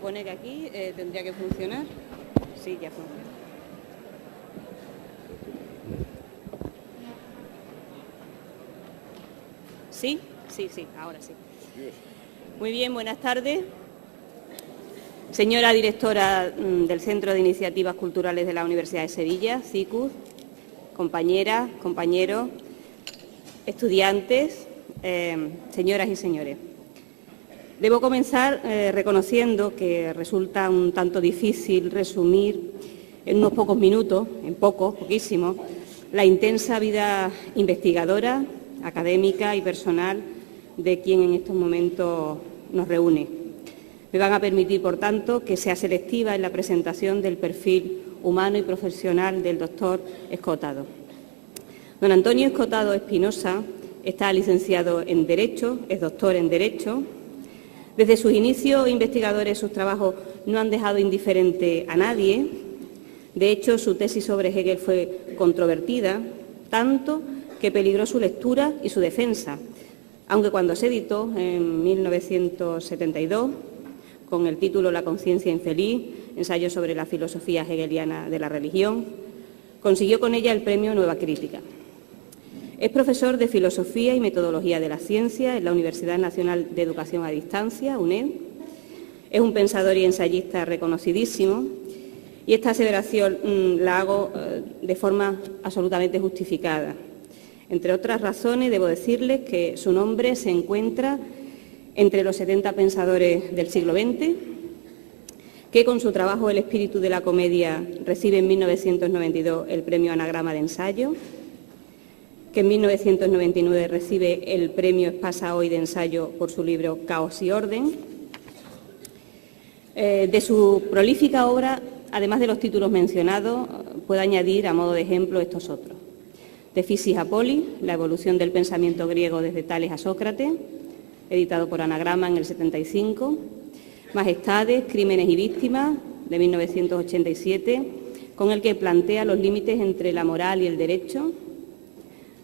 supone que aquí tendría que funcionar. Sí, ya funciona. ¿Sí? Sí, ahora sí. Muy bien, buenas tardes. Señora directora del Centro de Iniciativas Culturales de la Universidad de Sevilla, CICUS, compañeras, compañeros, estudiantes, señoras y señores. Debo comenzar reconociendo que resulta un tanto difícil resumir en unos pocos minutos, poquísimos, la intensa vida investigadora, académica y personal de quien en estos momentos nos reúne. Me van a permitir, por tanto, que sea selectiva en la presentación del perfil humano y profesional del doctor Escotado. Don Antonio Escotado Espinosa está licenciado en Derecho, es doctor en Derecho. Desde sus inicios investigadores, sus trabajos no han dejado indiferente a nadie. De hecho, su tesis sobre Hegel fue controvertida, tanto que peligró su lectura y su defensa, aunque cuando se editó en 1972, con el título La conciencia infeliz, ensayo sobre la filosofía hegeliana de la religión, consiguió con ella el premio Nueva Crítica. Es profesor de Filosofía y Metodología de la Ciencia en la Universidad Nacional de Educación a Distancia, UNED. Es un pensador y ensayista reconocidísimo y esta aseveración la hago de forma absolutamente justificada. Entre otras razones, debo decirles que su nombre se encuentra entre los 70 pensadores del siglo XX, que con su trabajo El espíritu de la comedia recibe en 1992 el premio Anagrama de Ensayo, que en 1999 recibe el premio Espasa Hoy de Ensayo por su libro Caos y Orden. De su prolífica obra, además de los títulos mencionados, puedo añadir a modo de ejemplo estos otros. De Fisis a Polis, la evolución del pensamiento griego desde Tales a Sócrates, editado por Anagrama en el 75. Majestades, Crímenes y Víctimas, de 1987, con el que plantea los límites entre la moral y el derecho.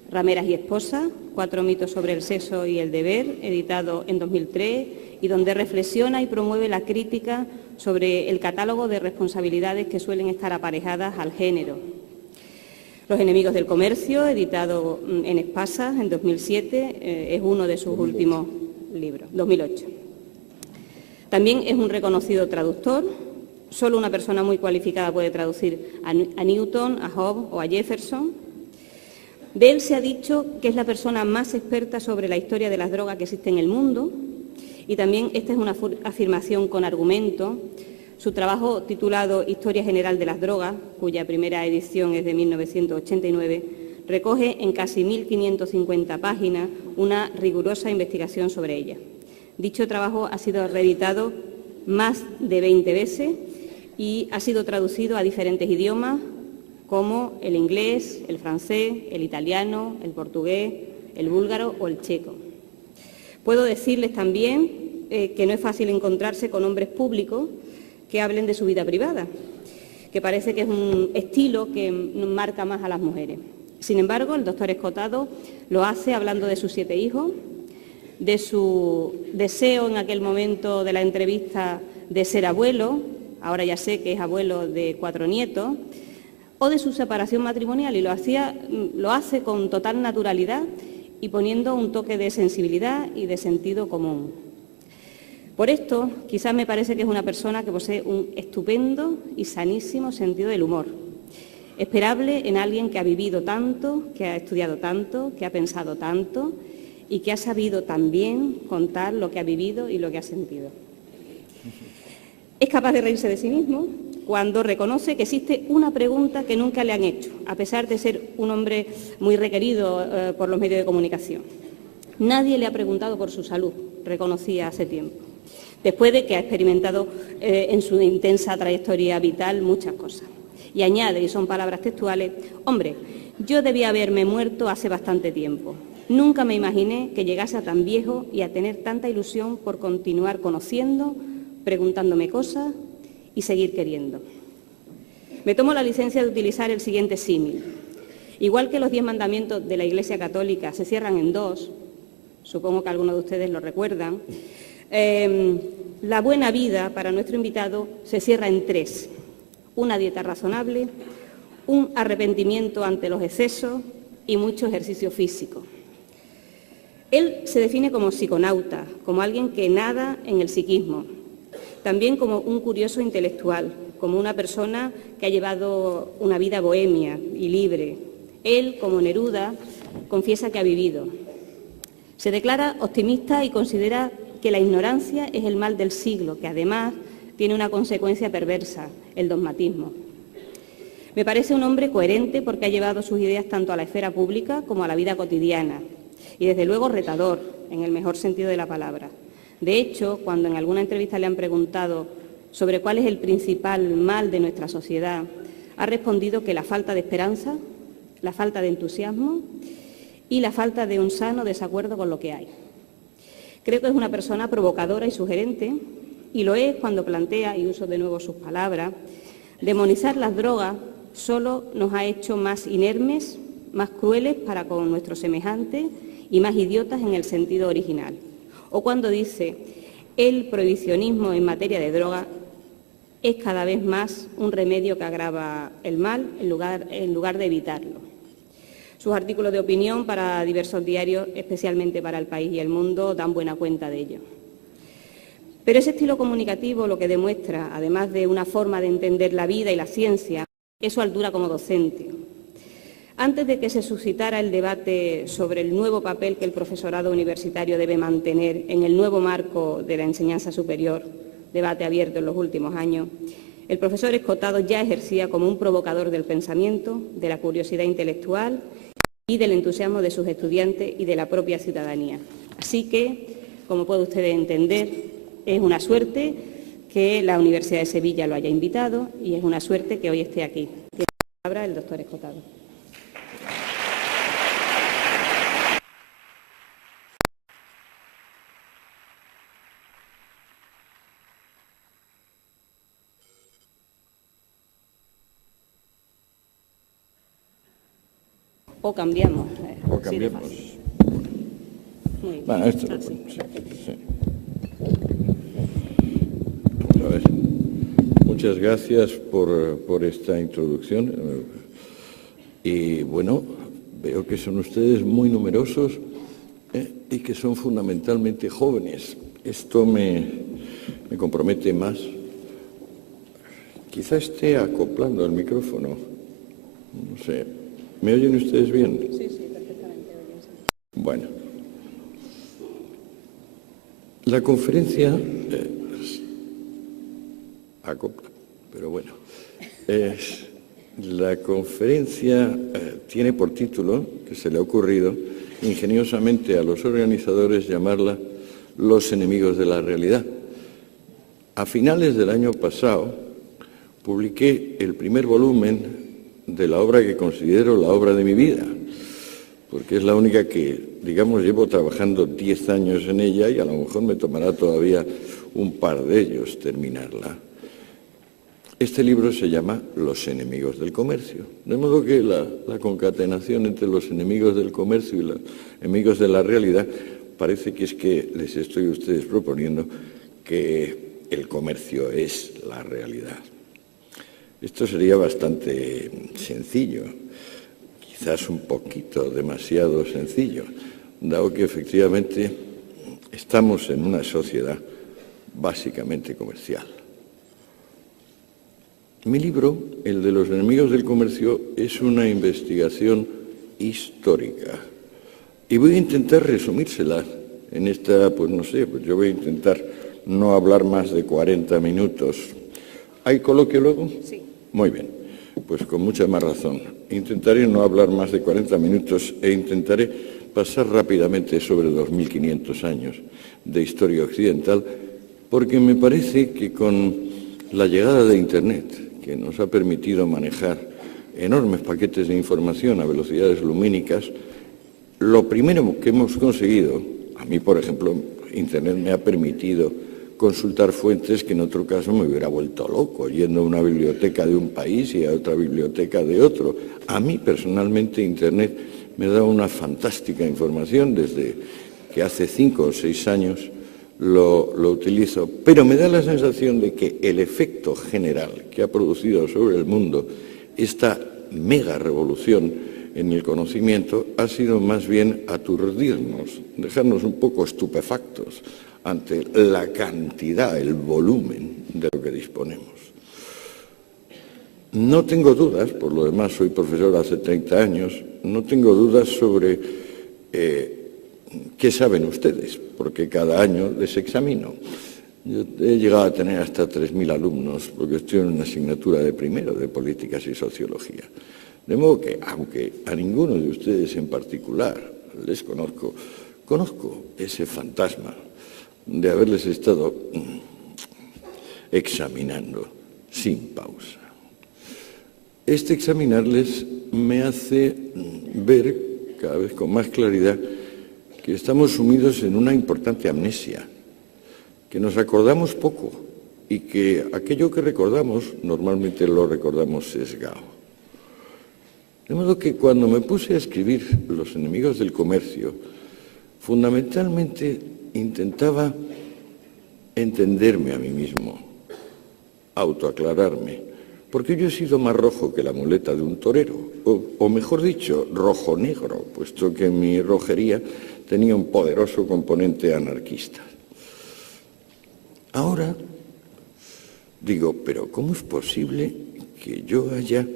Rameras y Esposa, 4 mitos sobre el sexo y el deber, editado en 2003, y donde reflexiona y promueve la crítica sobre el catálogo de responsabilidades que suelen estar aparejadas al género. Los enemigos del comercio, editado en Espasa en 2007, es uno de sus últimos libros, 2008. También es un reconocido traductor. Solo una persona muy cualificada puede traducir a Newton, a Hobbes o a Jefferson. De él se ha dicho que es la persona más experta sobre la historia de las drogas que existe en el mundo, y también esta es una afirmación con argumento. Su trabajo titulado Historia General de las Drogas, cuya primera edición es de 1989, recoge en casi 1.550 páginas una rigurosa investigación sobre ella. Dicho trabajo ha sido reeditado más de 20 veces y ha sido traducido a diferentes idiomas, como el inglés, el francés, el italiano, el portugués, el búlgaro o el checo. Puedo decirles también que no es fácil encontrarse con hombres públicos que hablen de su vida privada, que parece que es un estilo que marca más a las mujeres. Sin embargo, el doctor Escotado lo hace hablando de sus 7 hijos, de su deseo en aquel momento de la entrevista de ser abuelo, ahora ya sé que es abuelo de 4 nietos, o de su separación matrimonial, y lo hace con total naturalidad y poniendo un toque de sensibilidad y de sentido común. Por esto, quizás me parece que es una persona que posee un estupendo y sanísimo sentido del humor, esperable en alguien que ha vivido tanto, que ha estudiado tanto, que ha pensado tanto y que ha sabido también contar lo que ha vivido y lo que ha sentido. Es capaz de reírse de sí mismo cuando reconoce que existe una pregunta que nunca le han hecho, a pesar de ser un hombre muy requerido por los medios de comunicación. Nadie le ha preguntado por su salud, reconocía hace tiempo, después de que ha experimentado en su intensa trayectoria vital muchas cosas. Y añade, y son palabras textuales, hombre, yo debía haberme muerto hace bastante tiempo. Nunca me imaginé que llegase a tan viejo y a tener tanta ilusión por continuar conociendo, preguntándome cosas y seguir queriendo. Me tomo la licencia de utilizar el siguiente símil. Igual que los 10 mandamientos de la Iglesia Católica se cierran en 2, supongo que algunos de ustedes lo recuerdan, La buena vida para nuestro invitado se cierra en 3. Una dieta razonable, un arrepentimiento ante los excesos y mucho ejercicio físico. Él se define como psiconauta, como alguien que nada en el psiquismo, también como un curioso intelectual, como una persona que ha llevado una vida bohemia y libre. Él, como Neruda, confiesa que ha vivido. Se declara optimista y considera que la ignorancia es el mal del siglo, que además tiene una consecuencia perversa, el dogmatismo. Me parece un hombre coherente porque ha llevado sus ideas tanto a la esfera pública como a la vida cotidiana y, desde luego, retador, en el mejor sentido de la palabra. De hecho, cuando en alguna entrevista le han preguntado sobre cuál es el principal mal de nuestra sociedad, ha respondido que la falta de esperanza, la falta de entusiasmo y la falta de un sano desacuerdo con lo que hay. Creo que es una persona provocadora y sugerente, y lo es cuando plantea, y uso de nuevo sus palabras, demonizar las drogas solo nos ha hecho más inermes, más crueles para con nuestros semejantes y más idiotas en el sentido original. O cuando dice, el prohibicionismo en materia de droga es cada vez más un remedio que agrava el mal en lugar de evitarlo. Sus artículos de opinión para diversos diarios, especialmente para El País y El Mundo, dan buena cuenta de ello. Pero ese estilo comunicativo lo que demuestra, además de una forma de entender la vida y la ciencia, es su altura como docente. Antes de que se suscitara el debate sobre el nuevo papel que el profesorado universitario debe mantener en el nuevo marco de la enseñanza superior, debate abierto en los últimos años, el profesor Escotado ya ejercía como un provocador del pensamiento, de la curiosidad intelectual y del entusiasmo de sus estudiantes y de la propia ciudadanía. Así que, como puede usted entender, es una suerte que la Universidad de Sevilla lo haya invitado y es una suerte que hoy esté aquí. Tiene la palabra el doctor Escotado. O cambiamos. O cambiamos. Muy bien. Bueno, esto lo Sí. sí. A ver. Muchas gracias por esta introducción. Y bueno, veo que son ustedes muy numerosos y que son fundamentalmente jóvenes. Esto me compromete más. Quizá esté acoplando el micrófono. No sé. ¿Me oyen ustedes bien? Sí, perfectamente. Bueno. La conferencia acopla, pero bueno. La conferencia tiene por título, que se le ha ocurrido ingeniosamente a los organizadores, llamarla Los enemigos de la realidad. A finales del año pasado publiqué el primer volumen de la obra que considero la obra de mi vida, porque es la única que, digamos, llevo trabajando 10 años en ella y a lo mejor me tomará todavía un par de ellos terminarla. Este libro se llama Los enemigos del comercio, de modo que la concatenación entre los enemigos del comercio y los enemigos de la realidad parece que es que les estoy a ustedes proponiendo que el comercio es la realidad. Esto sería bastante sencillo, quizás un poquito demasiado sencillo, dado que efectivamente estamos en una sociedad básicamente comercial. Mi libro, el de los enemigos del comercio, es una investigación histórica y voy a intentar resumírsela en esta, pues no sé, pues yo voy a intentar no hablar más de 40 minutos. ¿Hay coloquio luego? Sí. Muy bien, pues con mucha más razón. Intentaré no hablar más de 40 minutos e intentaré pasar rápidamente sobre 2.500 años de historia occidental, porque me parece que con la llegada de Internet, que nos ha permitido manejar enormes paquetes de información a velocidades lumínicas, lo primero que hemos conseguido, a mí por ejemplo, Internet me ha permitido consultar fuentes que en otro caso me hubiera vuelto loco, yendo a una biblioteca de un país y a otra biblioteca de otro. A mí personalmente Internet me da una fantástica información desde que hace 5 o 6 años lo utilizo, pero me da la sensación de que el efecto general que ha producido sobre el mundo esta mega revolución en el conocimiento ha sido más bien aturdirnos, dejarnos un poco estupefactos ante la cantidad, el volumen de lo que disponemos. No tengo dudas, por lo demás soy profesor hace 30 años, no tengo dudas sobre qué saben ustedes, porque cada año les examino. Yo he llegado a tener hasta 3.000 alumnos, porque estoy en una asignatura de primero de Políticas y Sociología. De modo que, aunque a ninguno de ustedes en particular les conozco ese fantasma de haberles estado examinando sin pausa. Este examinarles me hace ver cada vez con más claridad que estamos sumidos en una importante amnesia, que nos acordamos poco y que aquello que recordamos normalmente lo recordamos sesgado. De modo que cuando me puse a escribir Los enemigos del comercio, fundamentalmente intentaba entenderme a mí mismo, autoaclararme, porque yo he sido más rojo que la muleta de un torero, o mejor dicho, rojo-negro, puesto que mi rojería tenía un poderoso componente anarquista. Ahora digo, pero ¿cómo es posible que yo haya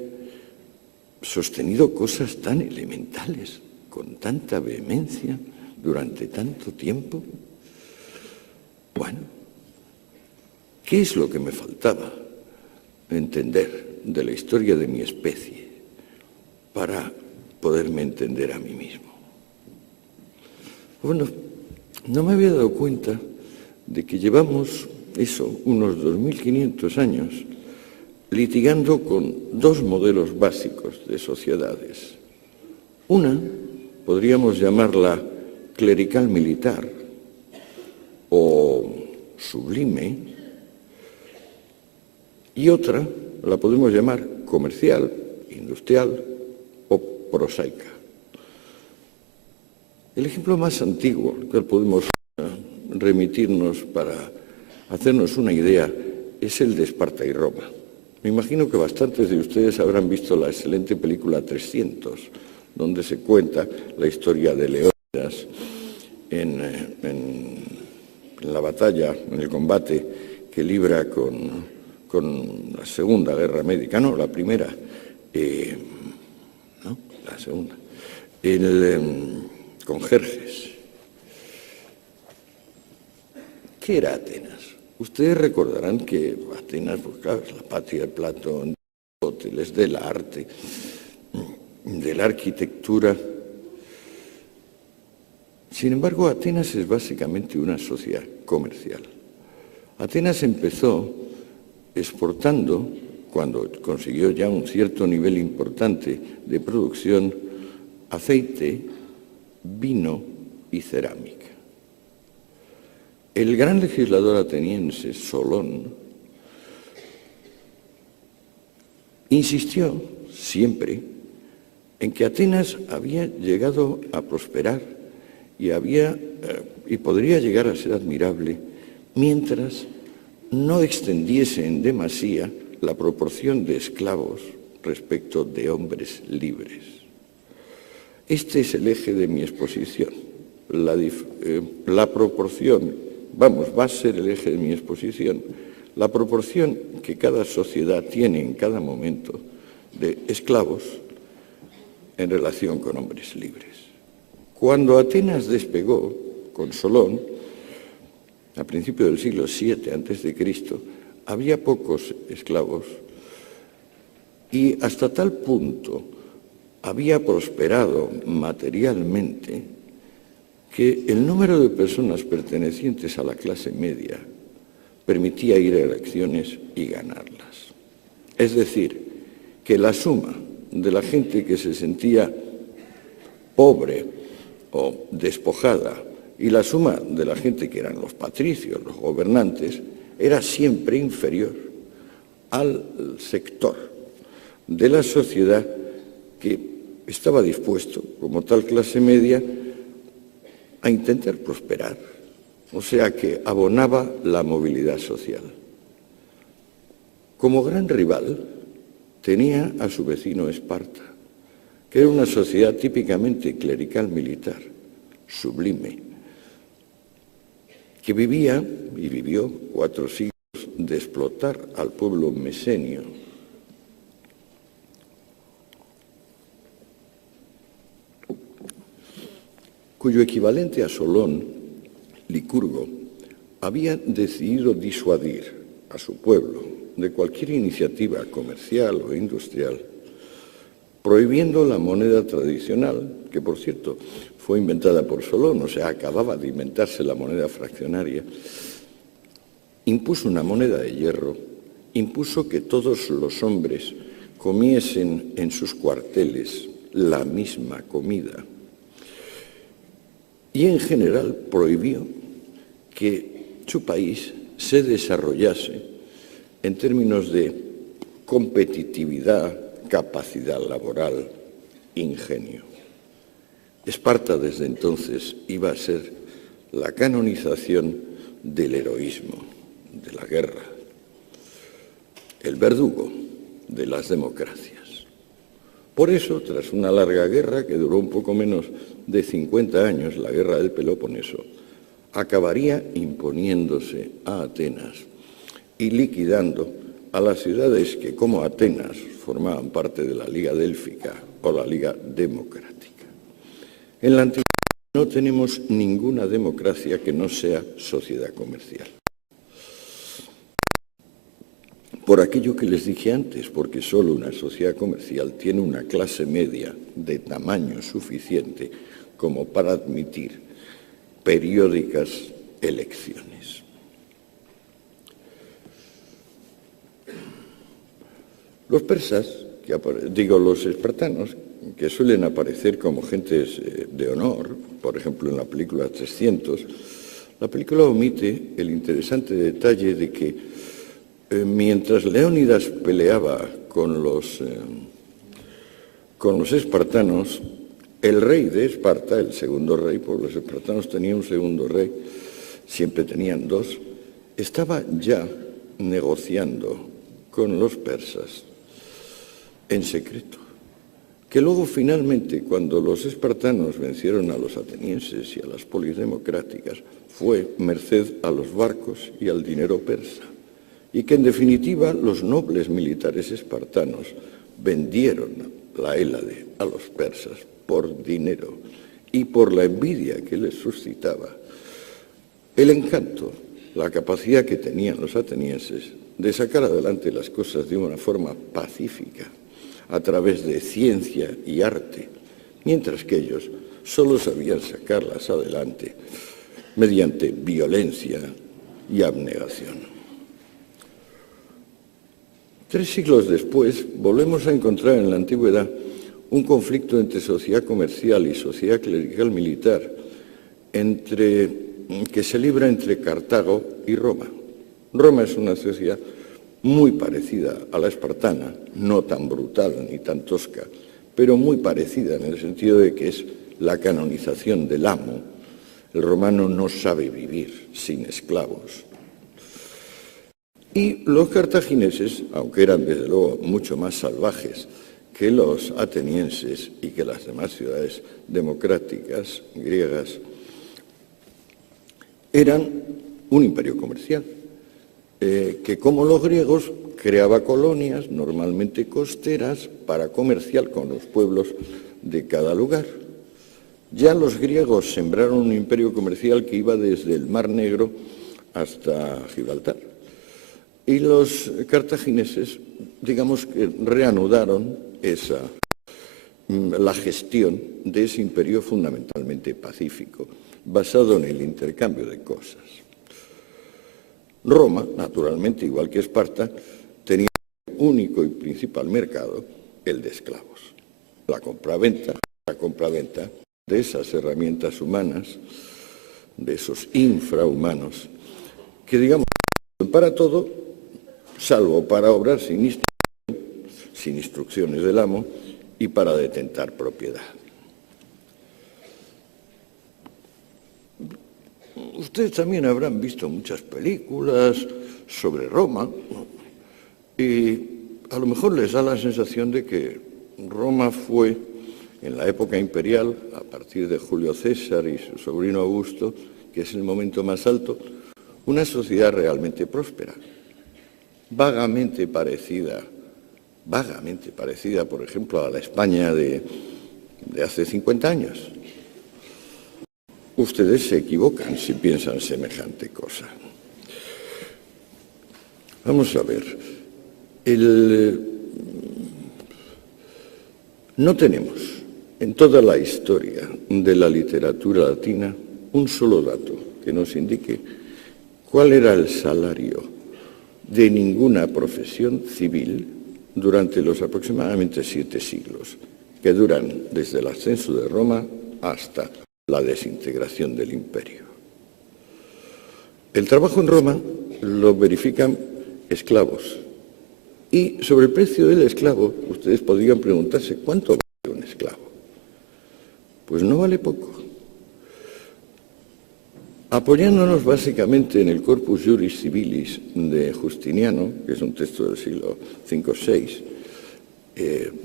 sostenido cosas tan elementales, con tanta vehemencia, durante tanto tiempo? Bueno, ¿qué es lo que me faltaba entender de la historia de mi especie para poderme entender a mí mismo? Bueno, no me había dado cuenta de que llevamos unos 2.500 años litigando con dos modelos básicos de sociedades. Una podríamos llamarla clerical militar o sublime, y otra la podemos llamar comercial, industrial o prosaica. El ejemplo más antiguo al que podemos remitirnos para hacernos una idea es el de Esparta y Roma. Me imagino que bastantes de ustedes habrán visto la excelente película 300, donde se cuenta la historia de Leónidas en la batalla, en el combate que libra con la Segunda Guerra Médica, no, la primera, no, la segunda, con Jerjes. ¿Qué era Atenas? Ustedes recordarán que Atenas, pues claro, es la patria de Platón, de Aristóteles, del arte, de la arquitectura. Sin embargo, Atenas es básicamente una sociedad comercial. Atenas empezó exportando, cuando consiguió ya un cierto nivel importante de producción, aceite, vino y cerámica. El gran legislador ateniense, Solón, insistió siempre en que Atenas había llegado a prosperar y podría llegar a ser admirable mientras no extendiese en demasía la proporción de esclavos respecto de hombres libres. Este es el eje de mi exposición. La proporción, va a ser el eje de mi exposición, la proporción que cada sociedad tiene en cada momento de esclavos en relación con hombres libres. Cuando Atenas despegó con Solón, a principios del siglo VII a.C., había pocos esclavos y hasta tal punto había prosperado materialmente que el número de personas pertenecientes a la clase media permitía ir a elecciones y ganarlas. Es decir, que la suma de la gente que se sentía pobre o despojada y la suma de la gente que eran los patricios, los gobernantes, era siempre inferior al sector de la sociedad que estaba dispuesto, como tal clase media, a intentar prosperar o sea que abonaba la movilidad social. Como gran rival tenía a su vecino Esparta, que era una sociedad típicamente clerical militar, sublime, que vivía y vivió 4 siglos de explotar al pueblo mesenio, cuyo equivalente a Solón, Licurgo, había decidido disuadir a su pueblo de cualquier iniciativa comercial o industrial, prohibiendo la moneda tradicional, que por cierto fue inventada por Solón, o sea, acababa de inventarse la moneda fraccionaria. Impuso una moneda de hierro, impuso que todos los hombres comiesen en sus cuarteles la misma comida y en general prohibió que su país se desarrollase en términos de competitividad, capacidad laboral, ingenio. Esparta desde entonces iba a ser la canonización del heroísmo, de la guerra, el verdugo de las democracias. Por eso, tras una larga guerra que duró un poco menos de 50 años, la guerra del Peloponeso, acabaría imponiéndose a Atenas y liquidando a las ciudades que, como Atenas, formaban parte de la Liga Délfica o la Liga Democrática. En la antigüedad no tenemos ninguna democracia que no sea sociedad comercial. Por aquello que les dije antes, porque solo una sociedad comercial tiene una clase media de tamaño suficiente como para admitir periódicas elecciones. Los persas, los espartanos, que suelen aparecer como gentes de honor, por ejemplo en la película 300, la película omite el interesante detalle de que mientras Leónidas peleaba con los espartanos, el rey de Esparta, el segundo rey, porque los espartanos tenían un segundo rey, siempre tenían 2, estaba ya negociando con los persas en secreto, que luego finalmente, cuando los espartanos vencieron a los atenienses y a las polis democráticas, fue merced a los barcos y al dinero persa, y que en definitiva los nobles militares espartanos vendieron la Hélade a los persas por dinero y por la envidia que les suscitaba el encanto, la capacidad que tenían los atenienses de sacar adelante las cosas de una forma pacífica, a través de ciencia y arte, mientras que ellos solo sabían sacarlas adelante mediante violencia y abnegación. 3 siglos después, volvemos a encontrar en la antigüedad un conflicto entre sociedad comercial y sociedad clerical militar, que se libra entre Cartago y Roma. Roma es una sociedad muy parecida a la espartana, no tan brutal ni tan tosca, pero muy parecida en el sentido de que es la canonización del amo. El romano no sabe vivir sin esclavos. Y los cartagineses, aunque eran desde luego mucho más salvajes que los atenienses y que las demás ciudades democráticas griegas, eran un imperio comercial, que como los griegos creaba colonias, normalmente costeras, para comerciar con los pueblos de cada lugar. Ya los griegos sembraron un imperio comercial que iba desde el Mar Negro hasta Gibraltar. Y los cartagineses, digamos que reanudaron la gestión de ese imperio fundamentalmente pacífico, basado en el intercambio de cosas. Roma, naturalmente, igual que Esparta, tenía un único y principal mercado, el de esclavos. La compraventa de esas herramientas humanas, de esos infrahumanos, que digamos para todo, salvo para obrar sin instrucciones del amo y para detentar propiedad. Ustedes también habrán visto muchas películas sobre Roma, ¿no? Y a lo mejor les da la sensación de que Roma fue, en la época imperial, a partir de Julio César y su sobrino Augusto, que es el momento más alto, una sociedad realmente próspera, vagamente parecida, por ejemplo, a la España de hace 50 años. Ustedes se equivocan si piensan semejante cosa. Vamos a ver. No tenemos en toda la historia de la literatura latina un solo dato que nos indique cuál era el salario de ninguna profesión civil durante los aproximadamente 7 siglos, que duran desde el ascenso de Roma hasta la desintegración del imperio. El trabajo en Roma lo verifican esclavos. Y sobre el precio del esclavo, ustedes podrían preguntarse, ¿cuánto vale un esclavo? Pues no vale poco. Apoyándonos básicamente en el Corpus Juris Civilis de Justiniano, que es un texto del siglo V-VI,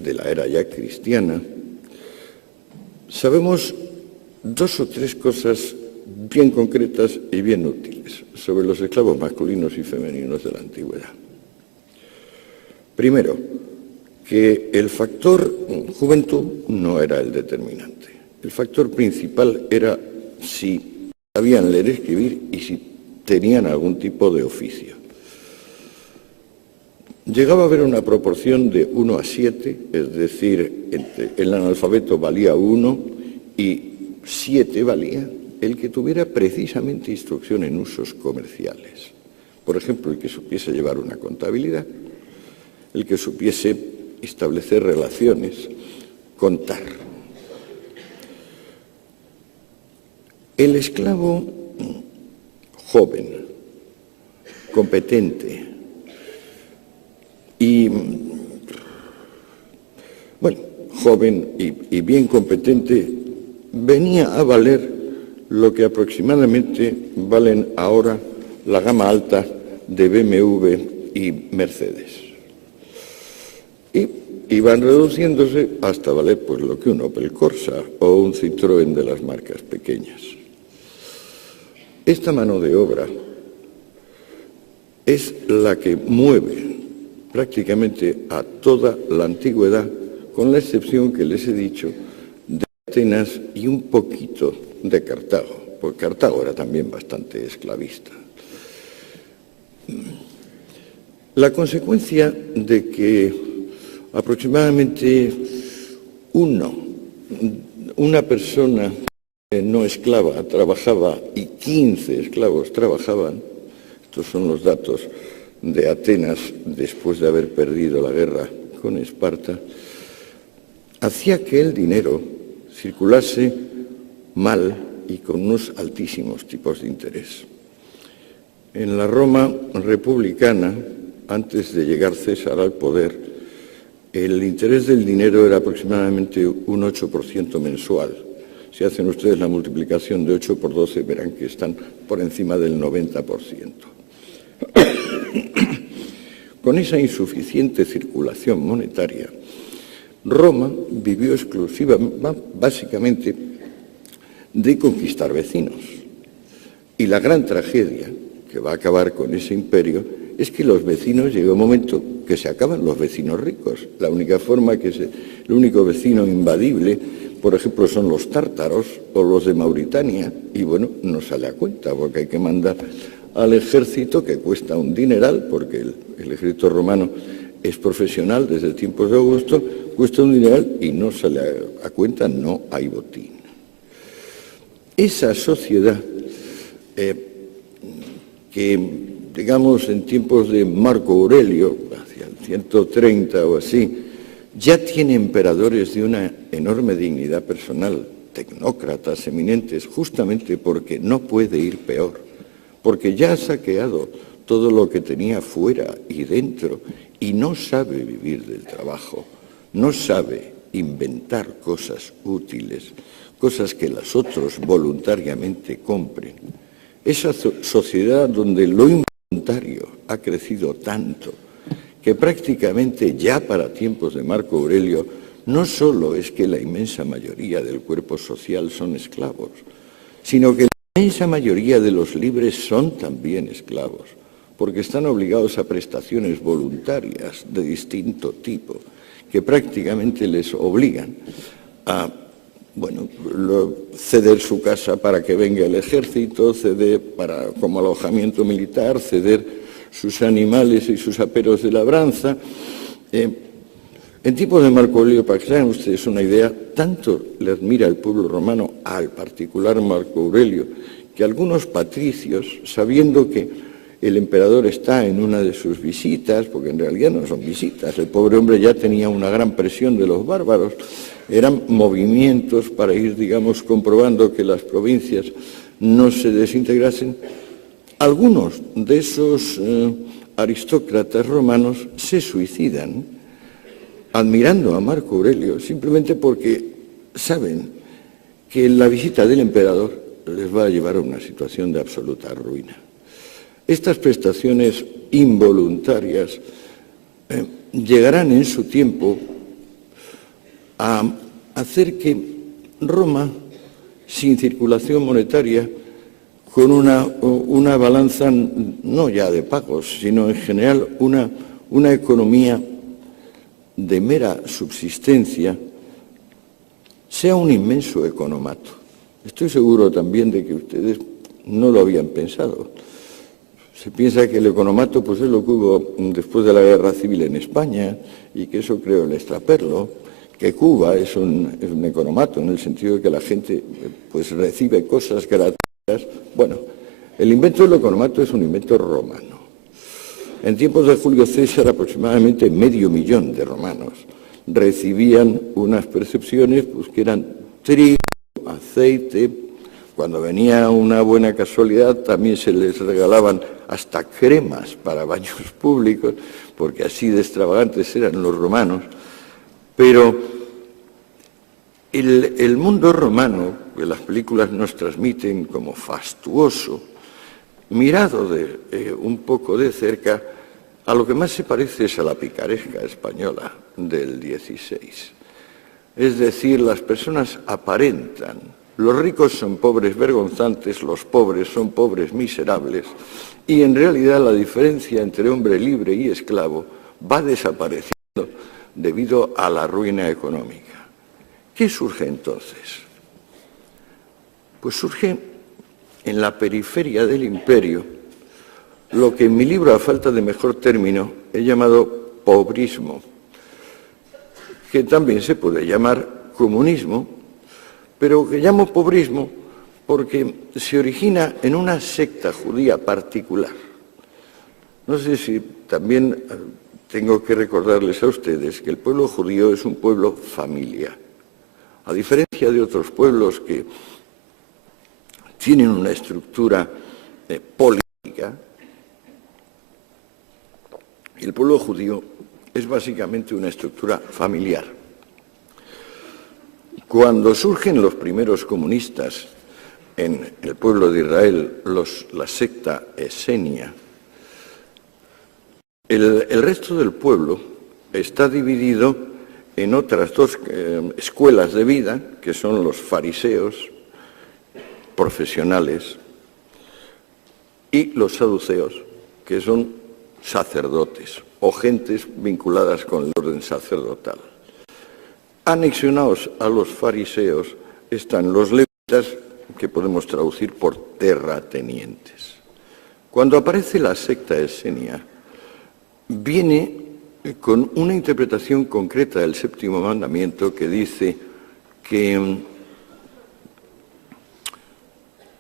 de la era ya cristiana, sabemos 2 o 3 cosas bien concretas y bien útiles sobre los esclavos masculinos y femeninos de la antigüedad. Primero, que el factor juventud no era el determinante. El factor principal era si sabían leer y escribir y si tenían algún tipo de oficio. Llegaba a haber una proporción de 1 a 7, es decir, el analfabeto valía 1 y 7 valía el que tuviera precisamente instrucción en usos comerciales. Por ejemplo, el que supiese llevar una contabilidad, el que supiese establecer relaciones, contar. El esclavo joven, competente y, bueno, joven y bien competente, venía a valer lo que aproximadamente valen ahora la gama alta de BMW y Mercedes. Y iban reduciéndose hasta valer pues lo que un Opel Corsa o un Citroën de las marcas pequeñas. Esta mano de obra es la que mueve prácticamente a toda la antigüedad, con la excepción que les he dicho de Atenas y un poquito de Cartago, porque Cartago era también bastante esclavista. La consecuencia de que aproximadamente una persona no esclava trabajaba y 15 esclavos trabajaban, estos son los datos de Atenas después de haber perdido la guerra con Esparta, hacía que el dinero circulase mal y con unos altísimos tipos de interés. En la Roma republicana, antes de llegar César al poder, el interés del dinero era aproximadamente un 8% mensual. Si hacen ustedes la multiplicación de 8 por 12, verán que están por encima del 90%. Con esa insuficiente circulación monetaria, Roma vivió básicamente de conquistar vecinos. Y la gran tragedia que va a acabar con ese imperio es que los vecinos, llega un momento que se acaban los vecinos ricos. La única forma que el único vecino invadible, por ejemplo, son los tártaros o los de Mauritania, y bueno, no sale a cuenta porque hay que mandar al ejército, que cuesta un dineral, porque el ejército romano es profesional desde tiempos de Augusto, cuesta un dineral y no sale a cuenta, no hay botín. Esa sociedad que, digamos, en tiempos de Marco Aurelio, hacia el 130 o así, ya tiene emperadores de una enorme dignidad personal, tecnócratas eminentes, justamente porque no puede ir peor, porque ya ha saqueado todo lo que tenía fuera y dentro y no sabe vivir del trabajo, no sabe inventar cosas útiles, cosas que los otros voluntariamente compren. esa sociedad donde lo involuntario ha crecido tanto que prácticamente ya para tiempos de Marco Aurelio no solo es que la inmensa mayoría del cuerpo social son esclavos, sino que la inmensa mayoría de los libres son también esclavos, porque están obligados a prestaciones voluntarias de distinto tipo, que prácticamente les obligan a ceder su casa para que venga el ejército, ceder como alojamiento militar, ceder sus animales y sus aperos de labranza. En tiempos de Marco Aurelio, para que se hagan ustedes una idea, tanto le admira el pueblo romano al particular Marco Aurelio, que algunos patricios, sabiendo que el emperador está en una de sus visitas, porque en realidad no son visitas, el pobre hombre ya tenía una gran presión de los bárbaros, eran movimientos para ir, digamos, comprobando que las provincias no se desintegrasen. Algunos de esos aristócratas romanos se suicidan admirando a Marco Aurelio, simplemente porque saben que la visita del emperador les va a llevar a una situación de absoluta ruina. Estas prestaciones involuntarias llegarán en su tiempo a hacer que Roma, sin circulación monetaria, con una balanza no ya de pagos, sino en general una economía de mera subsistencia, sea un inmenso economato. Estoy seguro también de que ustedes no lo habían pensado. Se piensa que el economato pues, es lo que hubo después de la Guerra Civil en España y que eso creó el extraperlo, que Cuba es un economato en el sentido de que la gente pues, recibe cosas gratuitas. Bueno, el invento del economato es un invento romano. En tiempos de Julio César, aproximadamente 500.000 de romanos recibían unas percepciones pues, que eran trigo, aceite. Cuando venía una buena casualidad, también se les regalaban hasta cremas para baños públicos, porque así de extravagantes eran los romanos. Pero el mundo romano, que las películas nos transmiten como fastuoso, mirado un poco de cerca, a lo que más se parece es a la picaresca española del XVI. Es decir, las personas aparentan, los ricos son pobres vergonzantes, los pobres son pobres miserables, y en realidad la diferencia entre hombre libre y esclavo va desapareciendo debido a la ruina económica. ¿Qué surge entonces? Pues surge en la periferia del imperio lo que en mi libro, a falta de mejor término, he llamado pobrismo, que también se puede llamar comunismo, pero que llamo pobrismo porque se origina en una secta judía particular. No sé si también tengo que recordarles a ustedes que el pueblo judío es un pueblo familia. A diferencia de otros pueblos que tienen una estructura política, el pueblo judío es básicamente una estructura familiar. Cuando surgen los primeros comunistas en el pueblo de Israel, la secta esenia, el resto del pueblo está dividido en otras dos escuelas de vida, que son los fariseos profesionales y los saduceos, que son sacerdotes o gentes vinculadas con el orden sacerdotal. Anexionados a los fariseos están los levitas, que podemos traducir por terratenientes. Cuando aparece la secta esenia, viene con una interpretación concreta del séptimo mandamiento que dice que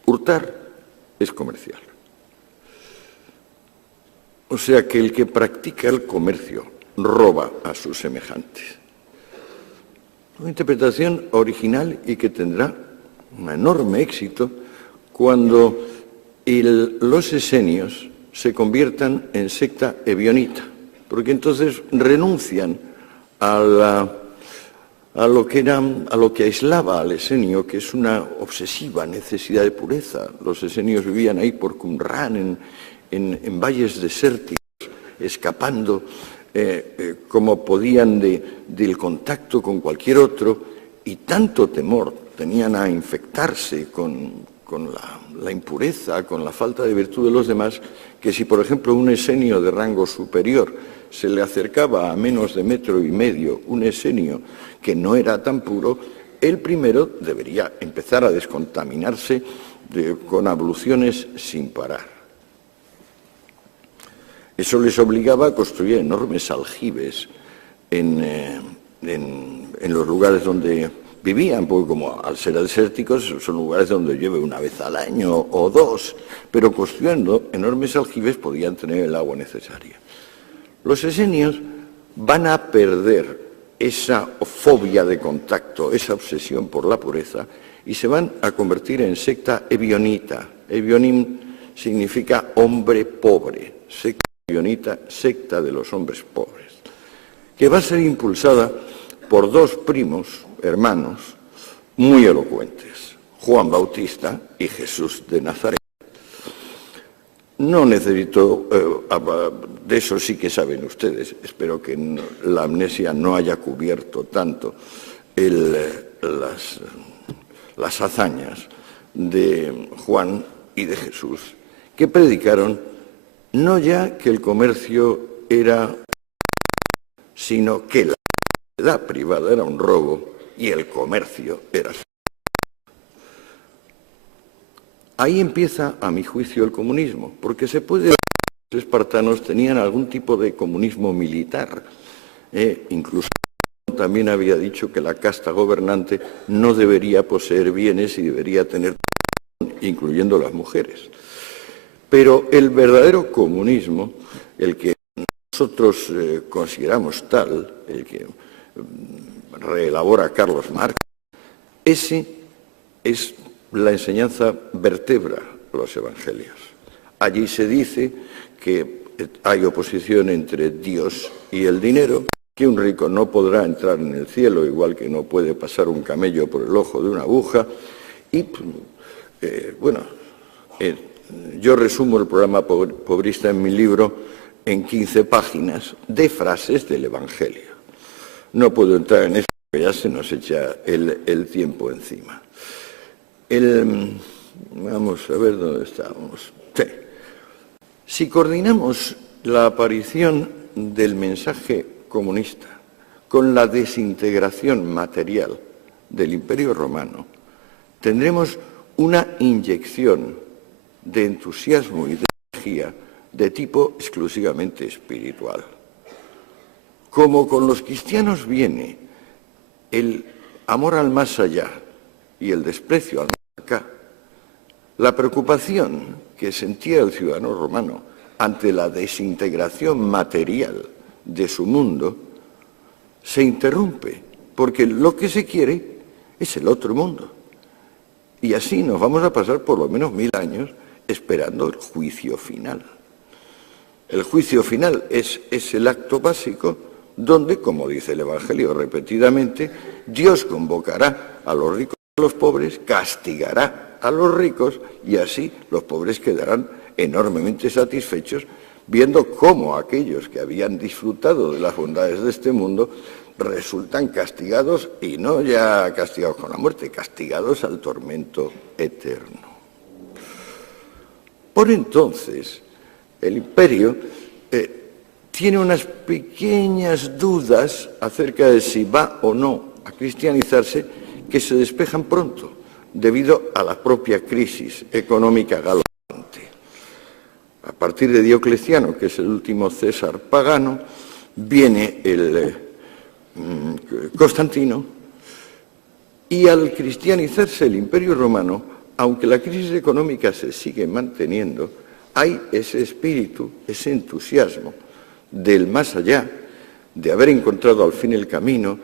hurtar es comercial. O sea que el que practica el comercio roba a sus semejantes. Una interpretación original y que tendrá un enorme éxito cuando los esenios se conviertan en secta ebionita, porque entonces renuncian a a lo que aislaba al esenio, que es una obsesiva necesidad de pureza. Los esenios vivían ahí por Qumran, en valles desérticos, escapando como podían del contacto con cualquier otro, y tanto temor tenían a infectarse con la impureza, con la falta de virtud de los demás, que si, por ejemplo, un esenio de rango superior se le acercaba a menos de 1,5 metros, un esenio que no era tan puro, el primero debería empezar a descontaminarse con abluciones sin parar. Eso les obligaba a construir enormes aljibes en los lugares donde vivían, porque como al ser desérticos son lugares donde llueve una vez al año o dos, pero construyendo enormes aljibes podían tener el agua necesaria. Los esenios van a perder esa fobia de contacto, esa obsesión por la pureza, y se van a convertir en secta ebionita. Ebionim significa hombre pobre, secta ebionita, secta de los hombres pobres, que va a ser impulsada por dos primos hermanos muy elocuentes, Juan Bautista y Jesús de Nazaret. No necesito, de eso sí que saben ustedes, espero que la amnesia no haya cubierto tanto las hazañas de Juan y de Jesús, que predicaron no ya que el comercio era, sino que la propiedad privada era un robo y el comercio era. Ahí empieza, a mi juicio, el comunismo, porque se puede ver que los espartanos tenían algún tipo de comunismo militar. Incluso también había dicho que la casta gobernante no debería poseer bienes y debería tener, incluyendo las mujeres. Pero el verdadero comunismo, el que nosotros consideramos tal, el que reelabora Carlos Marx, ese es la enseñanza vertebra los evangelios. Allí se dice que hay oposición entre Dios y el dinero, que un rico no podrá entrar en el cielo, igual que no puede pasar un camello por el ojo de una aguja. Y, yo resumo el programa pobrista en mi libro en 15 páginas de frases del Evangelio. No puedo entrar en eso, porque ya se nos echa el tiempo encima. Vamos a ver dónde estamos. Sí. Si coordinamos la aparición del mensaje comunista con la desintegración material del Imperio Romano, tendremos una inyección de entusiasmo y de energía de tipo exclusivamente espiritual. Como con los cristianos viene el amor al más allá y el desprecio al más acá, la preocupación que sentía el ciudadano romano ante la desintegración material de su mundo se interrumpe, porque lo que se quiere es el otro mundo. Y así nos vamos a pasar por lo menos 1000 años esperando el juicio final. El juicio final es el acto básico donde, como dice el Evangelio repetidamente, Dios convocará a los ricos y a los pobres, castigará a los ricos y así los pobres quedarán enormemente satisfechos viendo cómo aquellos que habían disfrutado de las bondades de este mundo resultan castigados, y no ya castigados con la muerte, castigados al tormento eterno. Por entonces, el imperio tiene unas pequeñas dudas acerca de si va o no a cristianizarse, que se despejan pronto, debido a la propia crisis económica galopante. A partir de Diocleciano, que es el último César pagano, viene el Constantino, y al cristianizarse el Imperio Romano, aunque la crisis económica se sigue manteniendo, hay ese espíritu, ese entusiasmo del más allá, de haber encontrado al fin el camino,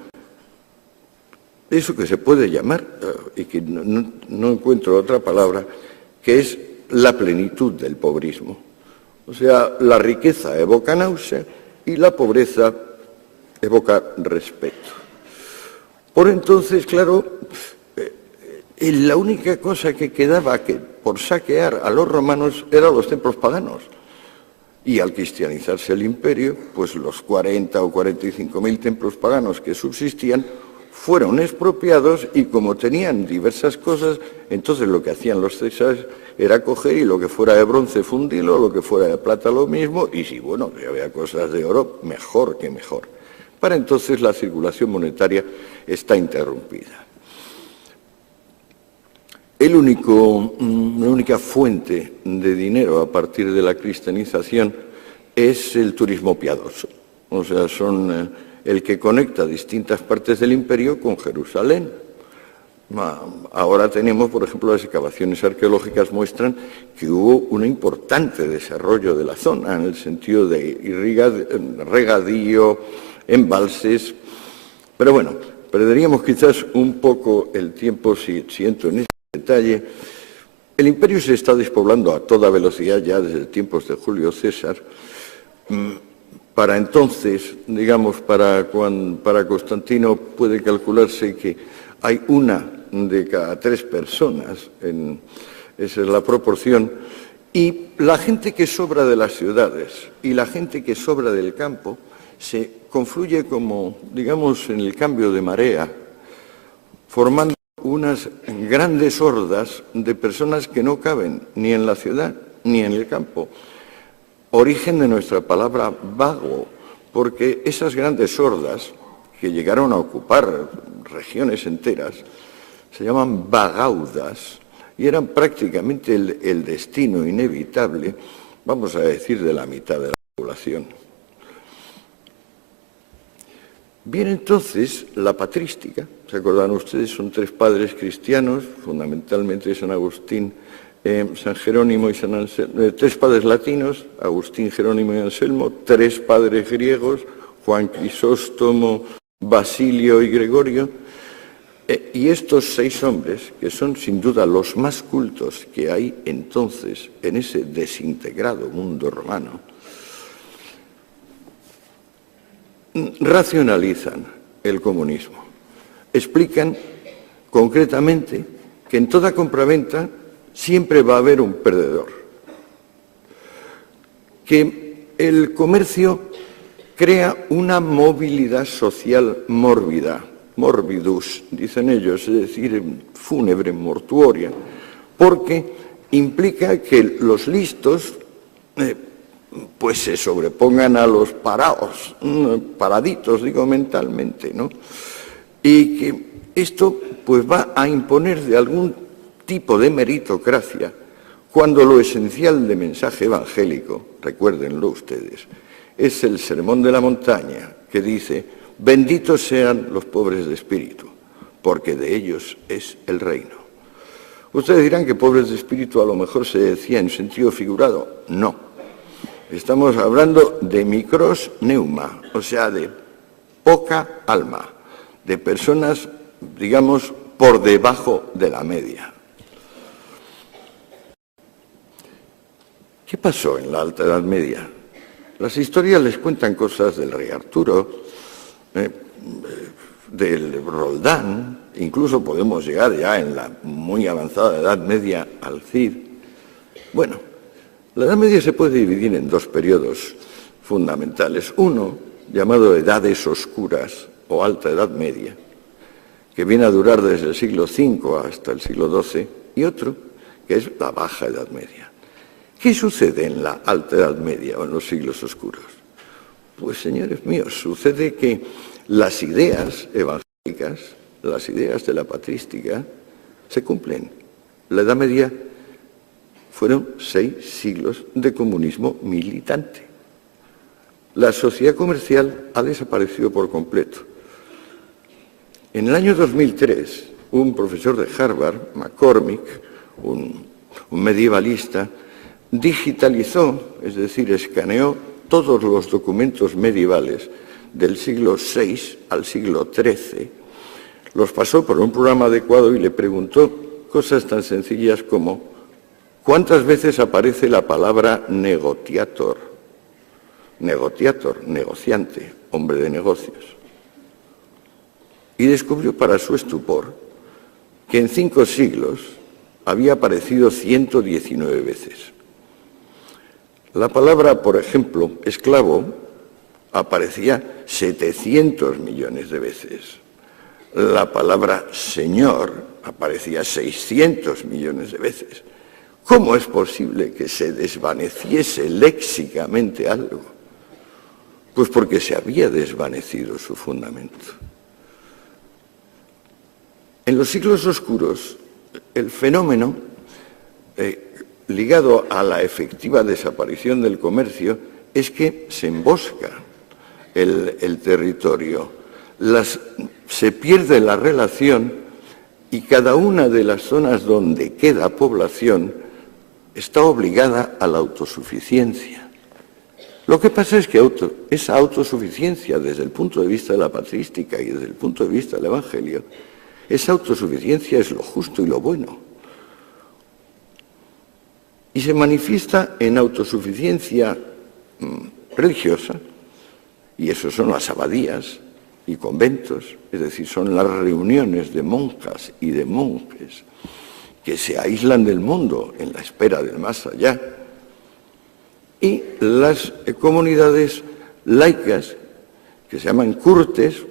eso que se puede llamar, y que no encuentro otra palabra, que es la plenitud del pobrismo. O sea, la riqueza evoca náusea y la pobreza evoca respeto. Por entonces, claro, la única cosa que quedaba por saquear a los romanos eran los templos paganos. Y al cristianizarse el imperio, pues los 40 o 45.000 templos paganos que subsistían fueron expropiados y como tenían diversas cosas, entonces lo que hacían los césares era coger y lo que fuera de bronce fundirlo, lo que fuera de plata lo mismo, y si, bueno, si había cosas de oro, mejor que mejor. Para entonces la circulación monetaria está interrumpida. La única fuente de dinero a partir de la cristianización es el turismo piadoso. O sea, son el que conecta distintas partes del imperio con Jerusalén. Ahora tenemos, por ejemplo, las excavaciones arqueológicas muestran que hubo un importante desarrollo de la zona en el sentido de regadío, embalses. Pero bueno, perderíamos quizás un poco el tiempo si entro en detalle. El imperio se está despoblando a toda velocidad ya desde tiempos de Julio César. Para entonces, digamos, para Constantino puede calcularse que hay 1 de cada 3 personas, esa es la proporción, y la gente que sobra de las ciudades y la gente que sobra del campo se confluye como, digamos, en el cambio de marea, formando unas grandes hordas de personas que no caben ni en la ciudad ni en el campo. Origen de nuestra palabra vago, porque esas grandes hordas que llegaron a ocupar regiones enteras se llaman vagaudas y eran prácticamente el destino inevitable, vamos a decir, de la mitad de la población. Bien, entonces, la patrística, ¿se acordan ustedes? Son 3 padres cristianos, fundamentalmente San Agustín, San Jerónimo y San Anselmo, 3 padres latinos, Agustín, Jerónimo y Anselmo, 3 padres griegos, Juan Crisóstomo, Basilio y Gregorio, y estos 6 hombres, que son sin duda los más cultos que hay entonces en ese desintegrado mundo romano, racionalizan el comunismo. Explican concretamente que en toda compraventa siempre va a haber un perdedor, que el comercio crea una movilidad social mórbida, morbidus, dicen ellos, es decir, fúnebre, mortuoria, porque implica que los listos pues se sobrepongan a los parados, paraditos, digo mentalmente, ¿no? Y que esto pues va a imponer de algún tipo de meritocracia cuando lo esencial del mensaje evangélico, recuérdenlo ustedes, es el Sermón de la Montaña que dice: benditos sean los pobres de espíritu, porque de ellos es el reino. Ustedes dirán que pobres de espíritu a lo mejor se decía en sentido figurado. No. Estamos hablando de micros neuma, o sea, de poca alma, de personas, digamos, por debajo de la media. ¿Qué pasó en la Alta Edad Media? Las historias les cuentan cosas del rey Arturo, del Roldán, incluso podemos llegar ya en la muy avanzada Edad Media al Cid. Bueno, la Edad Media se puede dividir en 2 periodos fundamentales. Uno, llamado Edades Oscuras o Alta Edad Media, que viene a durar desde el siglo V hasta el siglo XII, y otro, que es la Baja Edad Media. ¿Qué sucede en la Alta Edad Media o en los siglos oscuros? Pues, señores míos, sucede que las ideas evangélicas, las ideas de la patrística, se cumplen. La Edad Media fueron 6 siglos de comunismo militante. La sociedad comercial ha desaparecido por completo. En el año 2003, un profesor de Harvard, McCormick, un medievalista, digitalizó, es decir, escaneó todos los documentos medievales del siglo VI al siglo XIII, los pasó por un programa adecuado y le preguntó cosas tan sencillas como: ¿cuántas veces aparece la palabra negociator? Negociator, negociante, hombre de negocios. y descubrió para su estupor que en 5 siglos había aparecido 119 veces. La palabra, por ejemplo, esclavo, aparecía 700 millones de veces. La palabra señor aparecía 600 millones de veces. ¿Cómo es posible que se desvaneciese léxicamente algo? Pues porque se había desvanecido su fundamento. En los siglos oscuros, el fenómeno ligado a la efectiva desaparición del comercio es que se embosca el territorio, se pierde la relación y cada una de las zonas donde queda población está obligada a la autosuficiencia. Lo que pasa es que esa autosuficiencia desde el punto de vista de la patrística y desde el punto de vista del Evangelio, esa autosuficiencia es lo justo y lo bueno. Y se manifiesta en autosuficiencia religiosa, y eso son las abadías y conventos, es decir, son las reuniones de monjas y de monjes que se aíslan del mundo en la espera del más allá, y las comunidades laicas que se llaman cortes,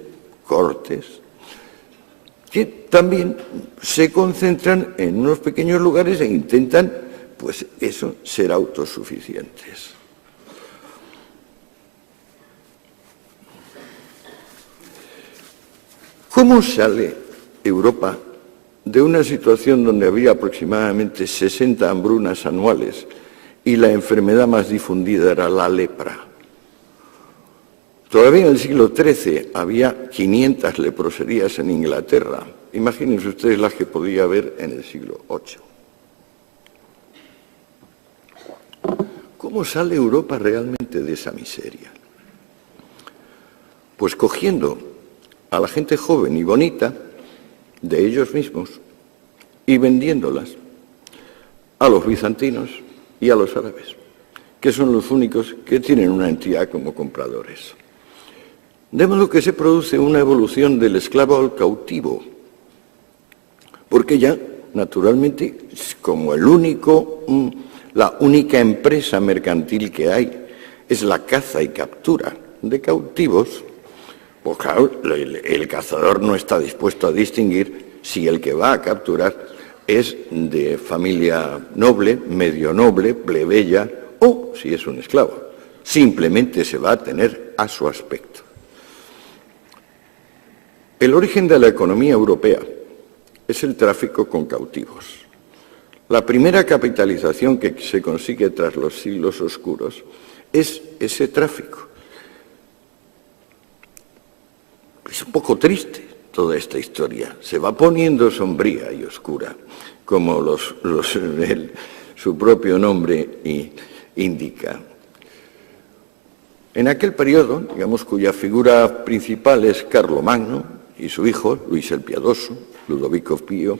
que también se concentran en unos pequeños lugares e intentan, pues eso, ser autosuficientes. ¿Cómo sale Europa de una situación donde había aproximadamente 60 hambrunas anuales y la enfermedad más difundida era la lepra? Todavía en el siglo XIII había 500 leproserías en Inglaterra. Imagínense ustedes las que podía haber en el siglo VIII. ¿Cómo sale Europa realmente de esa miseria? Pues cogiendo a la gente joven y bonita de ellos mismos y vendiéndolas a los bizantinos y a los árabes, que son los únicos que tienen una entidad como compradores. De modo que se produce una evolución del esclavo al cautivo, porque ya, naturalmente, como la única empresa mercantil que hay es la caza y captura de cautivos, pues claro, el cazador no está dispuesto a distinguir si el que va a capturar es de familia noble, medio noble, plebeya, o si es un esclavo. Simplemente se va a tener a su aspecto. El origen de la economía europea es el tráfico con cautivos. La primera capitalización que se consigue tras los siglos oscuros es ese tráfico. Es un poco triste toda esta historia. Se va poniendo sombría y oscura, como su propio nombre indica. En aquel periodo, digamos, cuya figura principal es Carlomagno y su hijo, Luis el Piadoso, Ludovico Pío,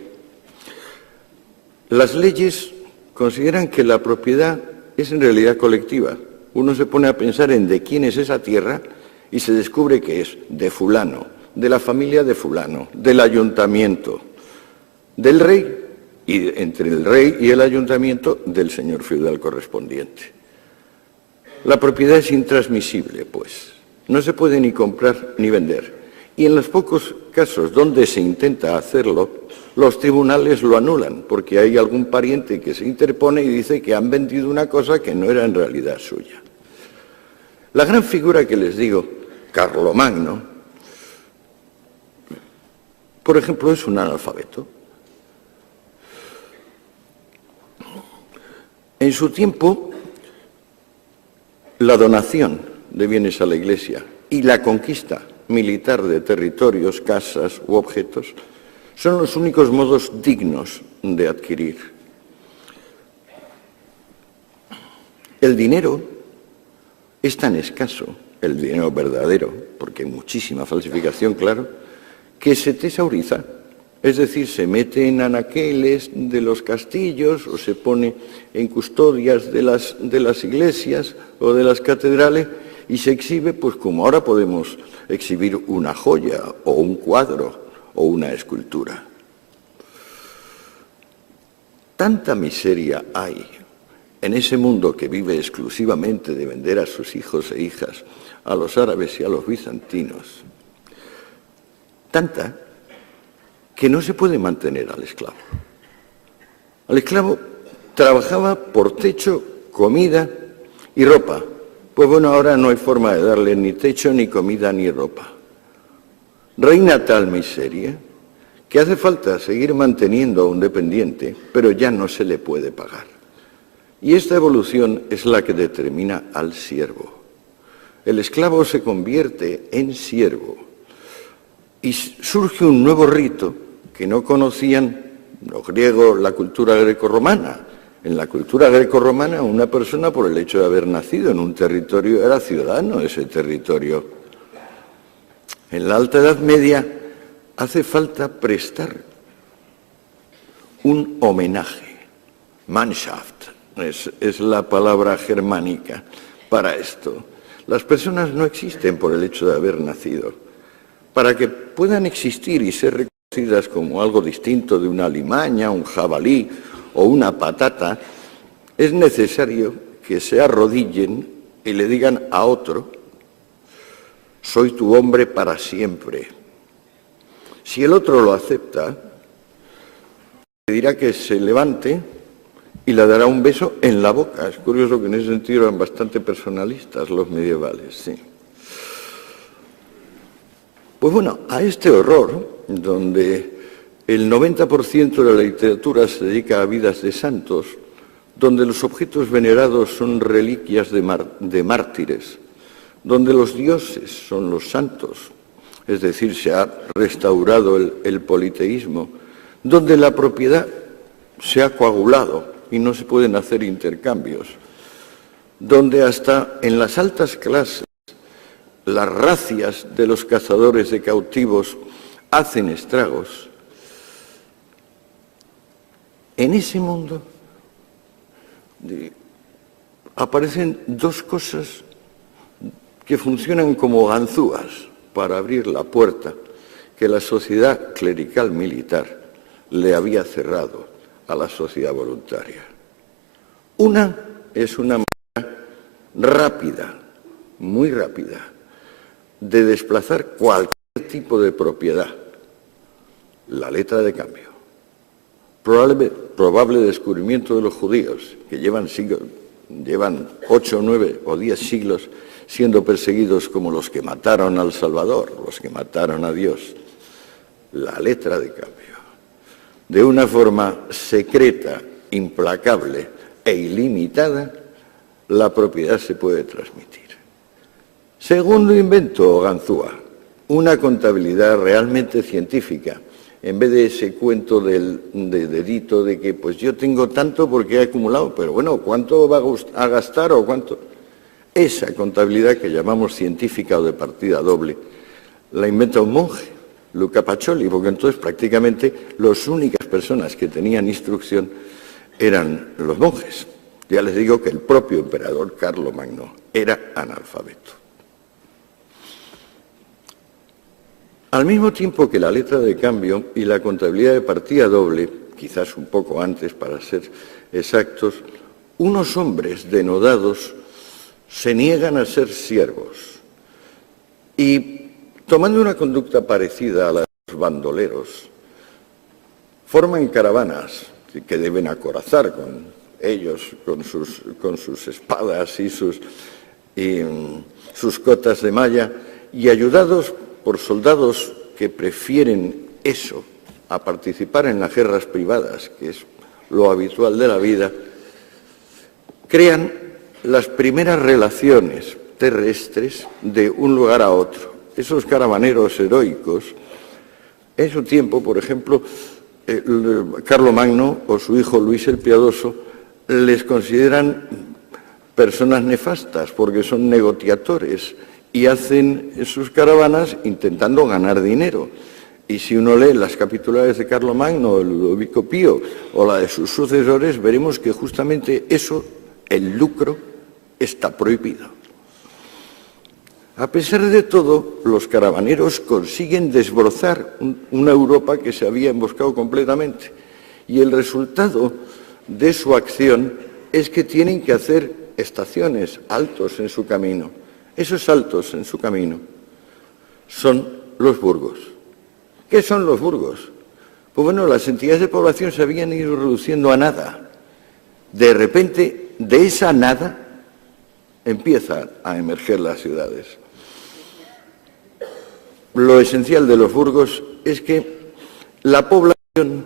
las leyes consideran que la propiedad es en realidad colectiva. Uno se pone a pensar en de quién es esa tierra y se descubre que es de fulano, de la familia de fulano, del ayuntamiento, del rey, y entre el rey y el ayuntamiento del señor feudal correspondiente. La propiedad es intransmisible, pues. No se puede ni comprar ni vender. Y en los pocos casos donde se intenta hacerlo, los tribunales lo anulan, porque hay algún pariente que se interpone y dice que han vendido una cosa que no era en realidad suya. La gran figura que les digo, Carlomagno, por ejemplo, es un analfabeto. En su tiempo, la donación de bienes a la Iglesia y la conquista militar de territorios, casas u objetos son los únicos modos dignos de adquirir. El dinero es tan escaso, el dinero verdadero, porque hay muchísima falsificación, claro, que se tesauriza, es decir, se mete en anaqueles de los castillos o se pone en custodias de las iglesias o de las catedrales y se exhibe pues como ahora podemos exhibir una joya o un cuadro o una escultura. Tanta miseria hay en ese mundo que vive exclusivamente de vender a sus hijos e hijas a los árabes y a los bizantinos, tanta que no se puede mantener al esclavo. Al esclavo trabajaba por techo, comida y ropa. Pues bueno, ahora no hay forma de darle ni techo, ni comida, ni ropa. Reina tal miseria que hace falta seguir manteniendo a un dependiente, pero ya no se le puede pagar. Y esta evolución es la que determina al siervo. El esclavo se convierte en siervo y surge un nuevo rito que no conocían los griegos, la cultura grecorromana. En la cultura grecorromana, una persona, por el hecho de haber nacido en un territorio, era ciudadano de ese territorio. En la Alta Edad Media hace falta prestar un homenaje. Mannschaft es la palabra germánica para esto. Las personas no existen por el hecho de haber nacido. Para que puedan existir y ser reconocidas como algo distinto de una alimaña, un jabalí o una patata, es necesario que se arrodillen y le digan a otro: soy tu hombre para siempre. Si el otro lo acepta, le dirá que se levante y le dará un beso en la boca. Es curioso que en ese sentido eran bastante personalistas los medievales, sí. Pues bueno, a este horror, donde el 90% de la literatura se dedica a vidas de santos, donde los objetos venerados son reliquias de mártires, donde los dioses son los santos, es decir, se ha restaurado el politeísmo, donde la propiedad se ha coagulado y no se pueden hacer intercambios, donde hasta en las altas clases las racias de los cazadores de cautivos hacen estragos. En ese mundo aparecen dos cosas que funcionan como ganzúas para abrir la puerta que la sociedad clerical militar le había cerrado a la sociedad voluntaria. Una es una manera rápida, muy rápida, de desplazar cualquier tipo de propiedad: la letra de cambio. Probable descubrimiento de los judíos, que llevan 8, 9 o 10 siglos siendo perseguidos como los que mataron al Salvador, los que mataron a Dios. La letra de cambio. De una forma secreta, implacable e ilimitada, la propiedad se puede transmitir. Segundo invento, ganzúa, una contabilidad realmente científica, en vez de ese cuento de dedito de que pues yo tengo tanto porque he acumulado, pero bueno, ¿cuánto va a gastar o cuánto? Esa contabilidad que llamamos científica o de partida doble, la inventa un monje, Luca Pacioli, porque entonces prácticamente las únicas personas que tenían instrucción eran los monjes. Ya les digo que el propio emperador Carlomagno era analfabeto. Al mismo tiempo que la letra de cambio y la contabilidad de partida doble, quizás un poco antes para ser exactos, unos hombres denodados se niegan a ser siervos y, tomando una conducta parecida a la de los bandoleros, forman caravanas que deben acorazar con ellos, con sus espadas y sus cotas de malla, y ayudados por soldados que prefieren eso a participar en las guerras privadas, que es lo habitual de la vida, crean las primeras relaciones terrestres de un lugar a otro. Esos caravaneros heroicos, en su tiempo, por ejemplo, Carlomagno o su hijo Luis el Piadoso les consideran personas nefastas porque son negociadores y hacen sus caravanas intentando ganar dinero. Y si uno lee las capitulares de Carlomagno, el Ludovico Pío o la de sus sucesores, veremos que justamente eso, el lucro, está prohibido. A pesar de todo, los caravaneros consiguen desbrozar una Europa que se había emboscado completamente. Y el resultado de su acción es que tienen que hacer estaciones, altos en su camino. Esos altos en su camino son los burgos. ¿Qué son los burgos? Pues bueno, las entidades de población se habían ido reduciendo a nada. De repente, de esa nada, empiezan a emerger las ciudades. Lo esencial de los burgos es que la población,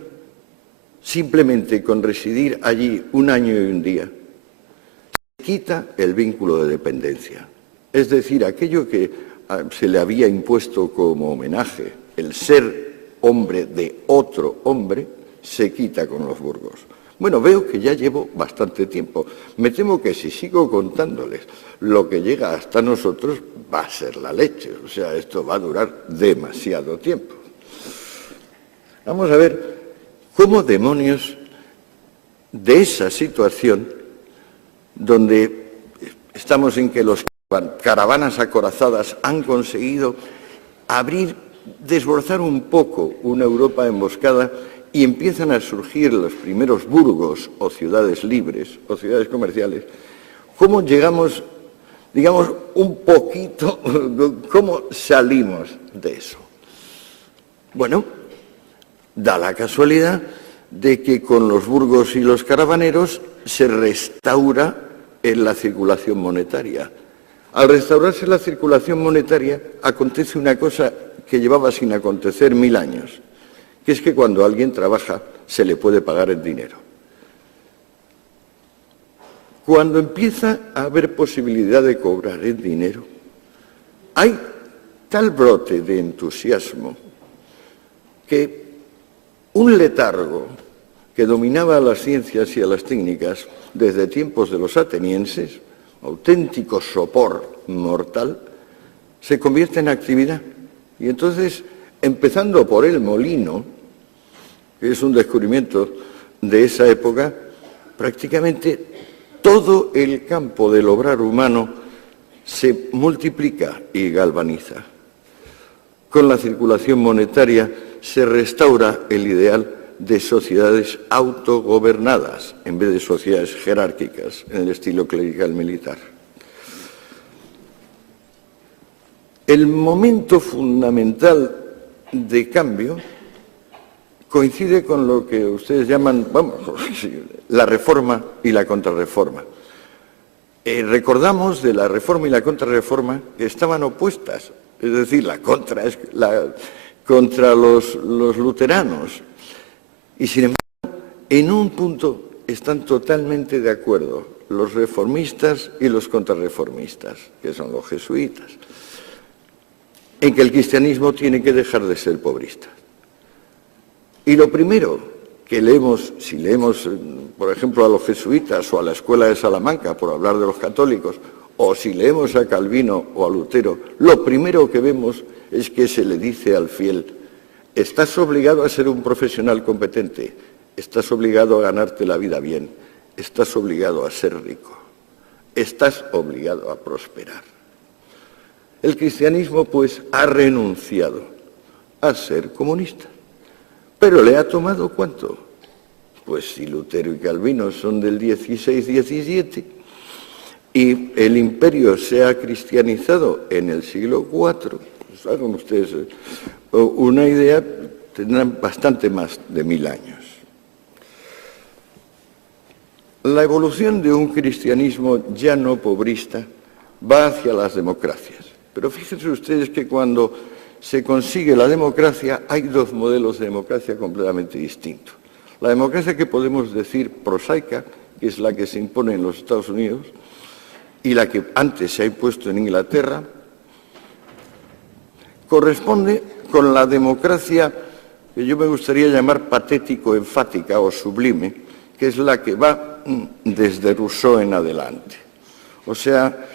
simplemente con residir allí un año y un día, quita el vínculo de dependencia. Es decir, aquello que se le había impuesto como homenaje, el ser hombre de otro hombre, se quita con los burgos. Bueno, veo que ya llevo bastante tiempo. Me temo que si sigo contándoles lo que llega hasta nosotros, va a ser la leche. O sea, esto va a durar demasiado tiempo. Vamos a ver cómo demonios de esa situación, donde estamos en que los caravanas acorazadas han conseguido desbrozar un poco una Europa emboscada, y empiezan a surgir los primeros burgos o ciudades libres o ciudades comerciales, ¿cómo llegamos, digamos, un poquito, cómo salimos de eso? Bueno, da la casualidad de que con los burgos y los caravaneros se restaura la circulación monetaria. Al restaurarse la circulación monetaria, acontece una cosa que llevaba sin acontecer 1000 años, que es que cuando alguien trabaja se le puede pagar en dinero. Cuando empieza a haber posibilidad de cobrar en dinero, hay tal brote de entusiasmo que un letargo que dominaba a las ciencias y a las técnicas desde tiempos de los atenienses, auténtico sopor mortal, se convierte en actividad. Y entonces, empezando por el molino, que es un descubrimiento de esa época, prácticamente todo el campo del obrar humano se multiplica y galvaniza. Con la circulación monetaria se restaura el ideal de sociedades autogobernadas en vez de sociedades jerárquicas en el estilo clerical militar. El momento fundamental de cambio coincide con lo que ustedes llaman, la reforma y la contrarreforma. Recordamos de la reforma y la contrarreforma que estaban opuestas, es decir, la contra es contra los luteranos. Y sin embargo, en un punto están totalmente de acuerdo los reformistas y los contrarreformistas, que son los jesuitas, en que el cristianismo tiene que dejar de ser pobrista. Y lo primero que leemos, si leemos, por ejemplo, a los jesuitas o a la Escuela de Salamanca, por hablar de los católicos, o si leemos a Calvino o a Lutero, lo primero que vemos es que se le dice al fiel: estás obligado a ser un profesional competente, estás obligado a ganarte la vida bien, estás obligado a ser rico, estás obligado a prosperar. El cristianismo, pues, ha renunciado a ser comunista. Pero le ha tomado ¿cuánto? Pues si Lutero y Calvino son del 16-17 y el imperio se ha cristianizado en el siglo IV, pues hagan ustedes una idea, tendrán bastante más de 1000 años. La evolución de un cristianismo ya no pobrista va hacia las democracias. Pero fíjense ustedes que cuando se consigue la democracia, hay dos modelos de democracia completamente distintos. La democracia que podemos decir prosaica, que es la que se impone en los Estados Unidos, y la que antes se ha impuesto en Inglaterra, corresponde con la democracia que yo me gustaría llamar patético-enfática o sublime, que es la que va desde Rousseau en adelante. O sea,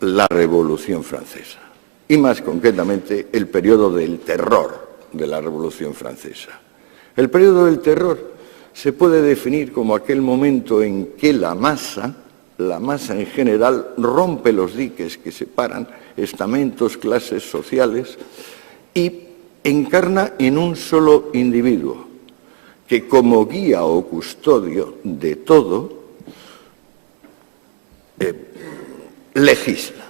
la Revolución Francesa. Y más concretamente el periodo del terror de la Revolución Francesa. El periodo del terror se puede definir como aquel momento en que la masa la masa en general rompe los diques que separan estamentos, clases sociales y encarna en un solo individuo que como guía o custodio de todo legisla.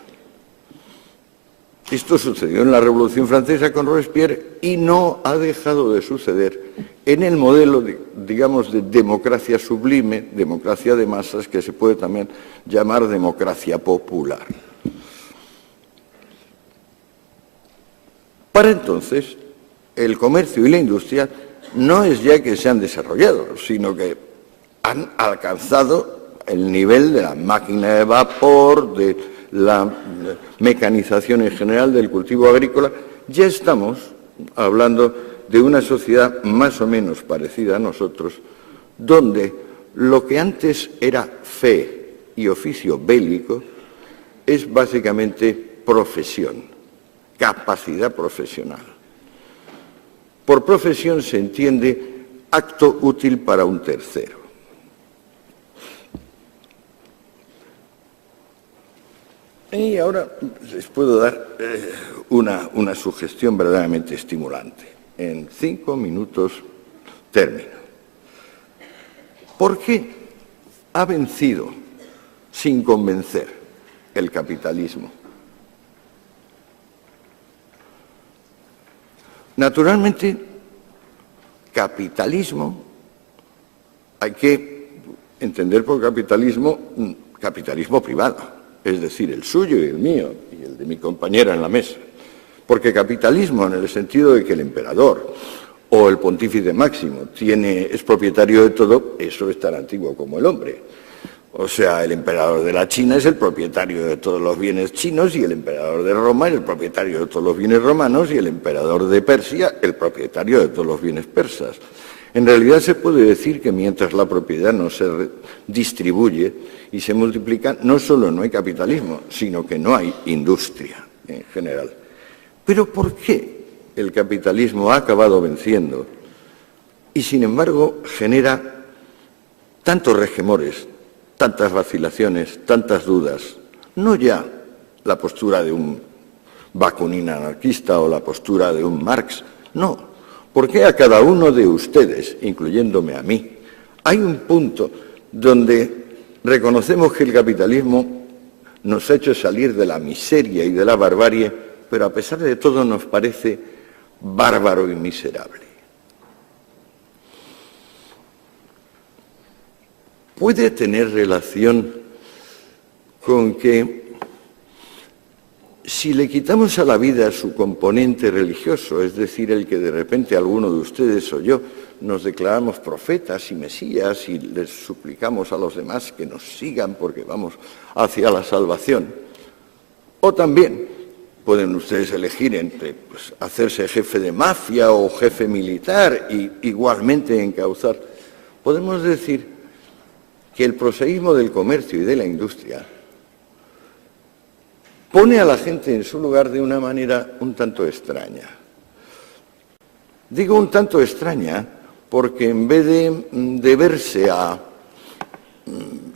Esto sucedió en la Revolución Francesa con Robespierre y no ha dejado de suceder en el modelo, digamos, de democracia sublime, democracia de masas, que se puede también llamar democracia popular. Para entonces, el comercio y la industria no es ya que se han desarrollado, sino que han alcanzado el nivel de la máquina de vapor, de la mecanización en general del cultivo agrícola. Ya estamos hablando de una sociedad más o menos parecida a nosotros, donde lo que antes era fe y oficio bélico es básicamente profesión, capacidad profesional. Por profesión se entiende acto útil para un tercero. Y ahora les puedo dar una sugestión verdaderamente estimulante. En 5 minutos termino. ¿Por qué ha vencido sin convencer el capitalismo? Naturalmente, capitalismo hay que entender por capitalismo privado. Es decir, el suyo y el mío, y el de mi compañera en la mesa. Porque capitalismo, en el sentido de que el emperador o el pontífice máximo es propietario de todo, eso es tan antiguo como el hombre. O sea, el emperador de la China es el propietario de todos los bienes chinos, y el emperador de Roma es el propietario de todos los bienes romanos, y el emperador de Persia el propietario de todos los bienes persas. En realidad se puede decir que mientras la propiedad no se distribuye y se multiplica, no solo no hay capitalismo, sino que no hay industria en general. Pero ¿por qué el capitalismo ha acabado venciendo y, sin embargo, genera tantos resquemores, tantas vacilaciones, tantas dudas? No ya la postura de un Bakunin anarquista o la postura de un Marx, no. ¿Por qué a cada uno de ustedes, incluyéndome a mí, hay un punto donde reconocemos que el capitalismo nos ha hecho salir de la miseria y de la barbarie, pero a pesar de todo nos parece bárbaro y miserable? Puede tener relación con que si le quitamos a la vida su componente religioso, es decir, el que de repente alguno de ustedes o yo nos declaramos profetas y mesías y les suplicamos a los demás que nos sigan porque vamos hacia la salvación, o también pueden ustedes elegir entre hacerse jefe de mafia o jefe militar y igualmente encauzar, podemos decir que el proseísmo del comercio y de la industria pone a la gente en su lugar de una manera un tanto extraña. Digo un tanto extraña porque en vez de deberse a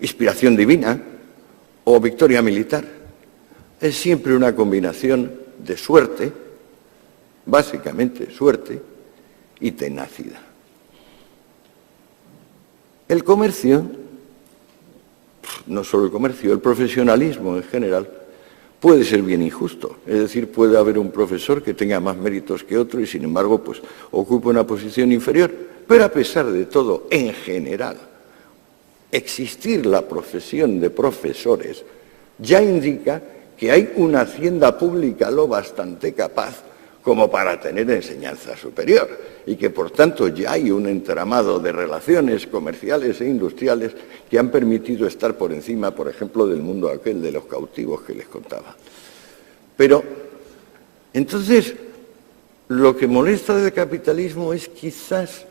inspiración divina o victoria militar, es siempre una combinación de suerte, básicamente suerte, y tenacidad. El comercio, no solo el comercio, el profesionalismo en general, puede ser bien injusto. Es decir, puede haber un profesor que tenga más méritos que otro y, sin embargo, ocupe una posición inferior. Pero a pesar de todo, en general, existir la profesión de profesores ya indica que hay una hacienda pública lo bastante capaz como para tener enseñanza superior y que, por tanto, ya hay un entramado de relaciones comerciales e industriales que han permitido estar por encima, por ejemplo, del mundo aquel de los cautivos que les contaba. Pero, entonces, lo que molesta del capitalismo es quizás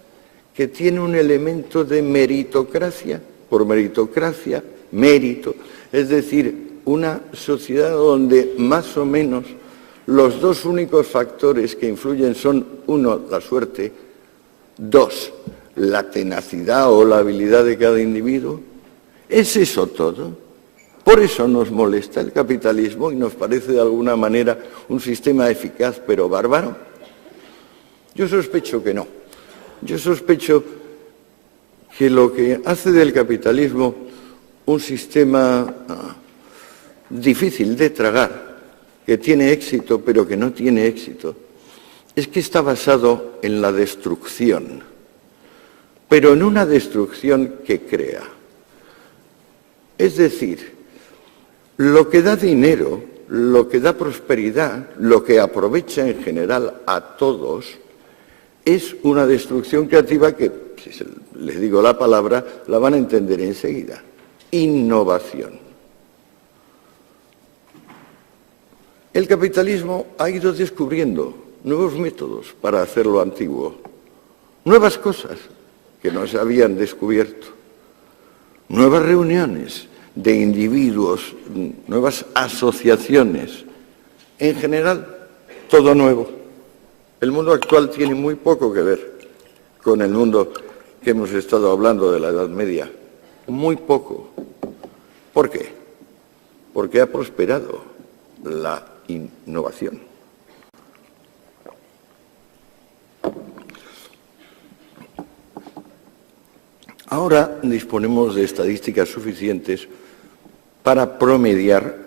que tiene un elemento de meritocracia, por meritocracia, mérito, es decir, una sociedad donde más o menos los dos únicos factores que influyen son, uno, la suerte, dos, la tenacidad o la habilidad de cada individuo. ¿Es eso todo? Por eso nos molesta el capitalismo y nos parece de alguna manera un sistema eficaz pero bárbaro. Yo sospecho que no. Yo sospecho que lo que hace del capitalismo un sistema difícil de tragar, que tiene éxito pero que no tiene éxito, es que está basado en la destrucción, pero en una destrucción que crea. Es decir, lo que da dinero, lo que da prosperidad, lo que aprovecha en general a todos, es una destrucción creativa que, si les digo la palabra, la van a entender enseguida. Innovación. El capitalismo ha ido descubriendo nuevos métodos para hacer lo antiguo, nuevas cosas que no se habían descubierto, nuevas reuniones de individuos, nuevas asociaciones, en general, todo nuevo. El mundo actual tiene muy poco que ver con el mundo que hemos estado hablando de la Edad Media, muy poco. ¿Por qué? Porque ha prosperado la innovación. Ahora disponemos de estadísticas suficientes para promediar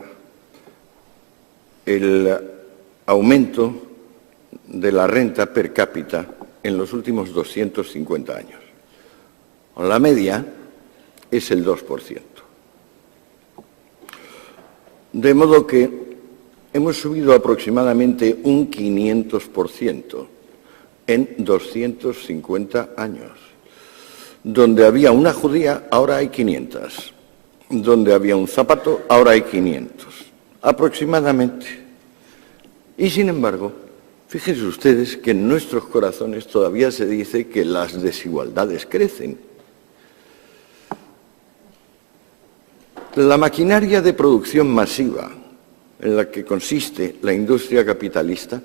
el aumento de la renta per cápita en los últimos 250 años. La media es el 2%. De modo que hemos subido aproximadamente un 500% en 250 años. Donde había una judía, ahora hay 500. Donde había un zapato, ahora hay 500. Aproximadamente. Y sin embargo, fíjense ustedes que en nuestros corazones todavía se dice que las desigualdades crecen. La maquinaria de producción masiva en la que consiste la industria capitalista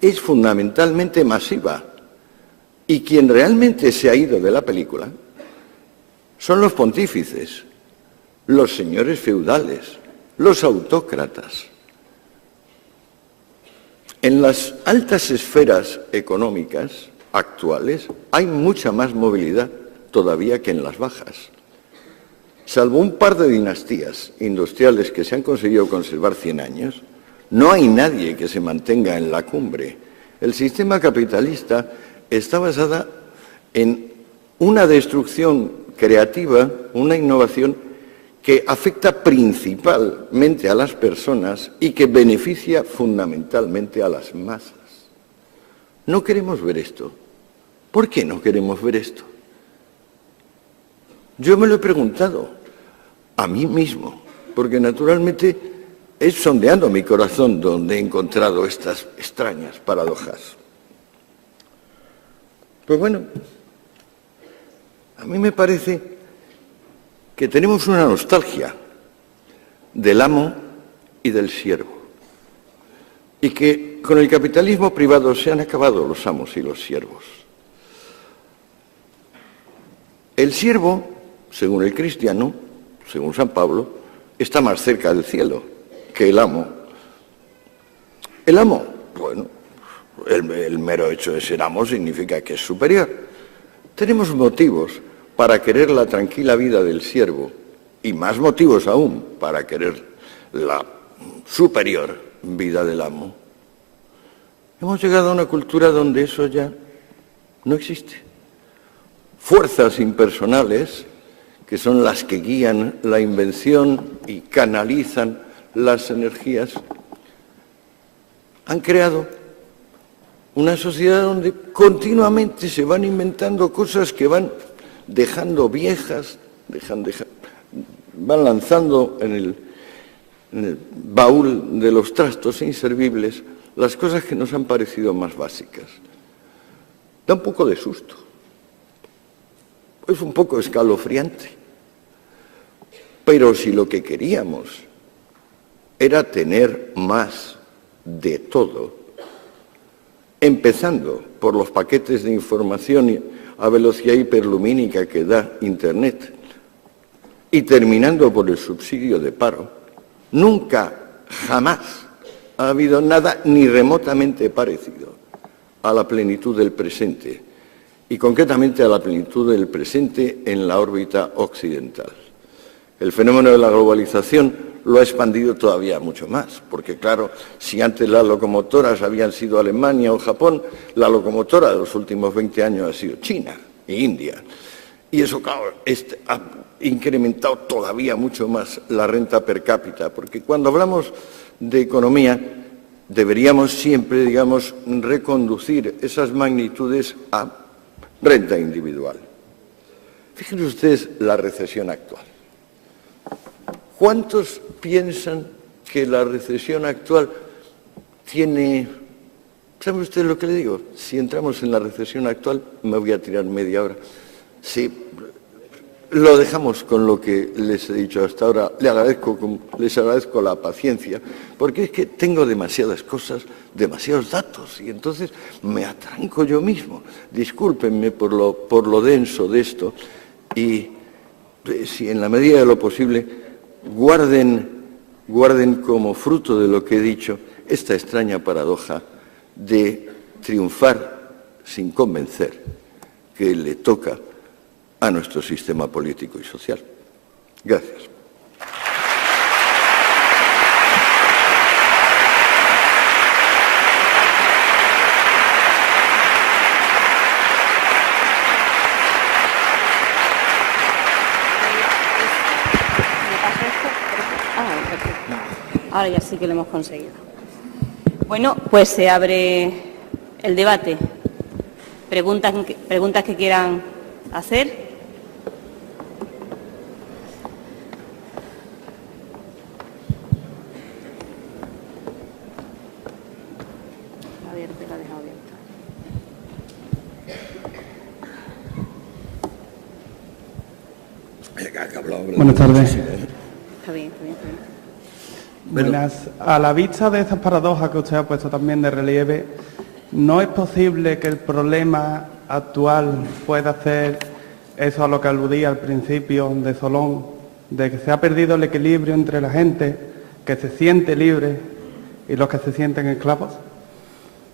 es fundamentalmente masiva. Y quien realmente se ha ido de la película son los pontífices, los señores feudales, los autócratas. En las altas esferas económicas actuales hay mucha más movilidad todavía que en las bajas. Salvo un par de dinastías industriales que se han conseguido conservar 100 años, no hay nadie que se mantenga en la cumbre. El sistema capitalista está basada en una destrucción creativa, una innovación que afecta principalmente a las personas y que beneficia fundamentalmente a las masas. No queremos ver esto. ¿Por qué no queremos ver esto? Yo me lo he preguntado a mí mismo, porque naturalmente es sondeando mi corazón donde he encontrado estas extrañas paradojas. Pues bueno, a mí me parece que tenemos una nostalgia del amo y del siervo, y que con el capitalismo privado se han acabado los amos y los siervos. El siervo, según el cristiano, según San Pablo, está más cerca del cielo que el amo. El amo, bueno, el mero hecho de ser amo significa que es superior. Tenemos motivos para querer la tranquila vida del siervo y más motivos aún para querer la superior vida del amo. Hemos llegado a una cultura donde eso ya no existe. Fuerzas impersonales, que son las que guían la invención y canalizan las energías, han creado una sociedad donde continuamente se van inventando cosas que van dejando viejas, van lanzando en el baúl de los trastos inservibles las cosas que nos han parecido más básicas. Da un poco de susto. Es un poco escalofriante. Pero si lo que queríamos era tener más de todo, empezando por los paquetes de información a velocidad hiperlumínica que da Internet, y terminando por el subsidio de paro, nunca, jamás ha habido nada ni remotamente parecido a la plenitud del presente, y concretamente a la plenitud del presente en la órbita occidental. El fenómeno de la globalización lo ha expandido todavía mucho más, porque claro, si antes las locomotoras habían sido Alemania o Japón, la locomotora de los últimos 20 años ha sido China e India. Y eso, claro, ha incrementado todavía mucho más la renta per cápita, porque cuando hablamos de economía deberíamos siempre, digamos, reconducir esas magnitudes a renta individual. Fíjense ustedes la recesión actual. ¿Cuántos piensan que la recesión actual tiene... ¿Sabe usted lo que le digo? Si entramos en la recesión actual, me voy a tirar media hora. Sí, lo dejamos con lo que les he dicho hasta ahora. Les agradezco la paciencia, porque es que tengo demasiadas cosas, demasiados datos, y entonces me atranco yo mismo. Discúlpenme por lo denso de esto, y si en la medida de lo posible guarden como fruto de lo que he dicho esta extraña paradoja de triunfar sin convencer, que le toca a nuestro sistema político y social. Gracias. Ahora ya sí que lo hemos conseguido. Bueno, pues se abre el debate. Preguntas que quieran hacer. La dejo abierta. Buenas tardes. Está bien. Buenas. A la vista de estas paradojas que usted ha puesto también de relieve, ¿no es posible que el problema actual pueda hacer eso a lo que aludía al principio de Solón, de que se ha perdido el equilibrio entre la gente que se siente libre y los que se sienten esclavos?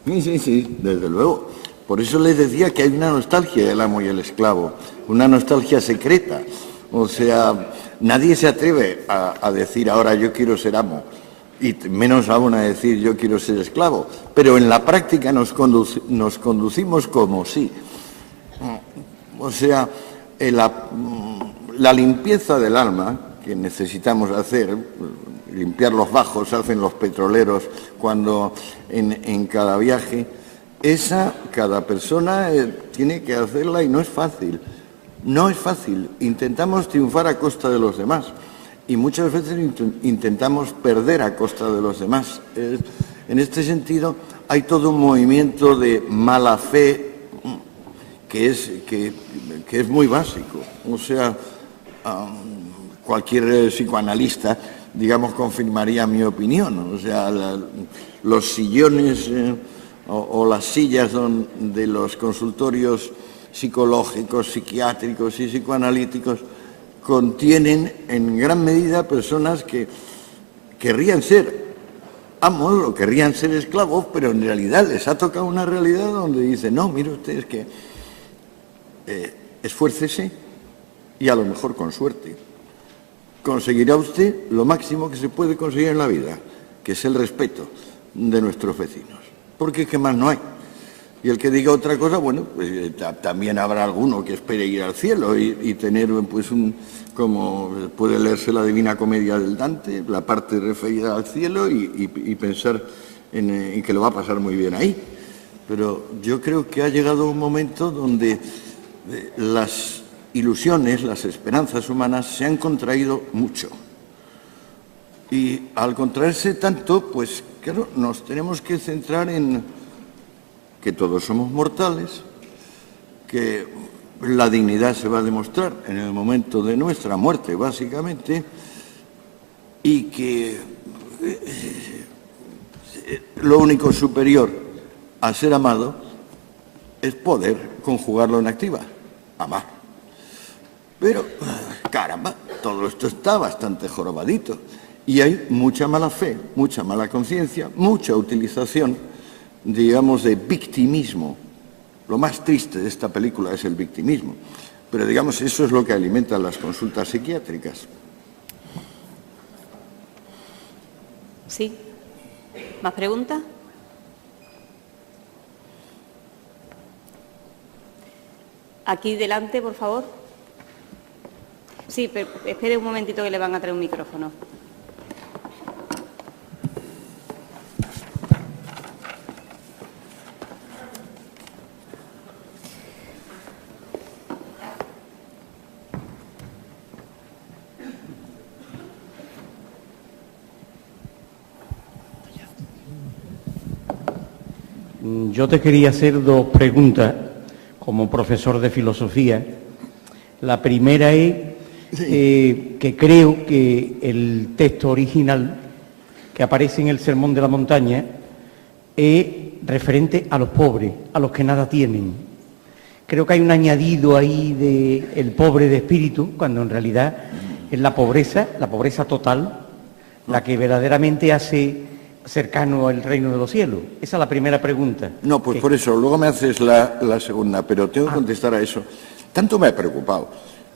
Sí, desde luego. Por eso les decía que hay una nostalgia del amo y el esclavo, una nostalgia secreta. O sea, nadie se atreve a decir ahora yo quiero ser amo, y menos aún a decir yo quiero ser esclavo, pero en la práctica nos conducimos como sí. O sea, la limpieza del alma que necesitamos hacer, limpiar los bajos, hacen los petroleros cuando en cada viaje, esa cada persona tiene que hacerla y no es fácil. No es fácil. Intentamos triunfar a costa de los demás y muchas veces intentamos perder a costa de los demás. En este sentido, hay todo un movimiento de mala fe que es muy básico. O sea, cualquier psicoanalista, digamos, confirmaría mi opinión. O sea, los sillones o las sillas de los consultorios psicológicos, psiquiátricos y psicoanalíticos contienen en gran medida personas que querrían ser amos o querrían ser esclavos, pero en realidad les ha tocado una realidad donde dicen, no, mire usted, es que esfuércese y a lo mejor con suerte conseguirá usted lo máximo que se puede conseguir en la vida, que es el respeto de nuestros vecinos, porque ¿qué más no hay? Y el que diga otra cosa, bueno, pues también habrá alguno que espere ir al cielo y tener, pues, como puede leerse la Divina Comedia del Dante, la parte referida al cielo y pensar en que lo va a pasar muy bien ahí. Pero yo creo que ha llegado un momento donde las ilusiones, las esperanzas humanas se han contraído mucho. Y al contraerse tanto, pues, claro, nos tenemos que centrar en que todos somos mortales, que la dignidad se va a demostrar en el momento de nuestra muerte, básicamente, y que lo único superior a ser amado es poder conjugarlo en activa, amar. Pero, caramba, todo esto está bastante jorobadito. Y hay mucha mala fe, mucha mala conciencia, mucha utilización, digamos, de victimismo. Lo más triste de esta película es el victimismo. Pero, digamos, eso es lo que alimenta las consultas psiquiátricas. Sí. ¿Más preguntas? Aquí delante, por favor. Sí, pero espere un momentito que le van a traer un micrófono. Yo te quería hacer dos preguntas como profesor de filosofía. La primera es que creo que el texto original que aparece en el Sermón de la Montaña es referente a los pobres, a los que nada tienen. Creo que hay un añadido ahí de el pobre de espíritu, cuando en realidad es la pobreza total, la que verdaderamente hace cercano al reino de los cielos. Esa es la primera pregunta. No, pues por eso, luego me haces la segunda, pero tengo que contestar a eso. Tanto me ha preocupado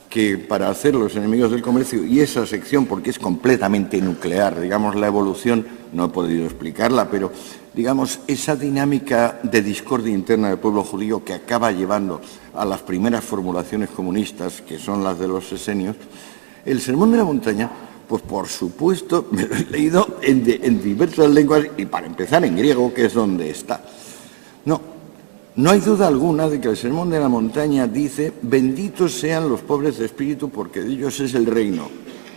que para hacer Los enemigos del comercio y esa sección, porque es completamente nuclear, digamos, la evolución, no he podido explicarla, pero, digamos, esa dinámica de discordia interna del pueblo judío que acaba llevando a las primeras formulaciones comunistas, que son las de los esenios, el Sermón de la Montaña, pues por supuesto, me lo he leído en diversas lenguas y para empezar en griego, que es donde está. No hay duda alguna de que el Sermón de la Montaña dice: benditos sean los pobres de espíritu porque de ellos es el reino.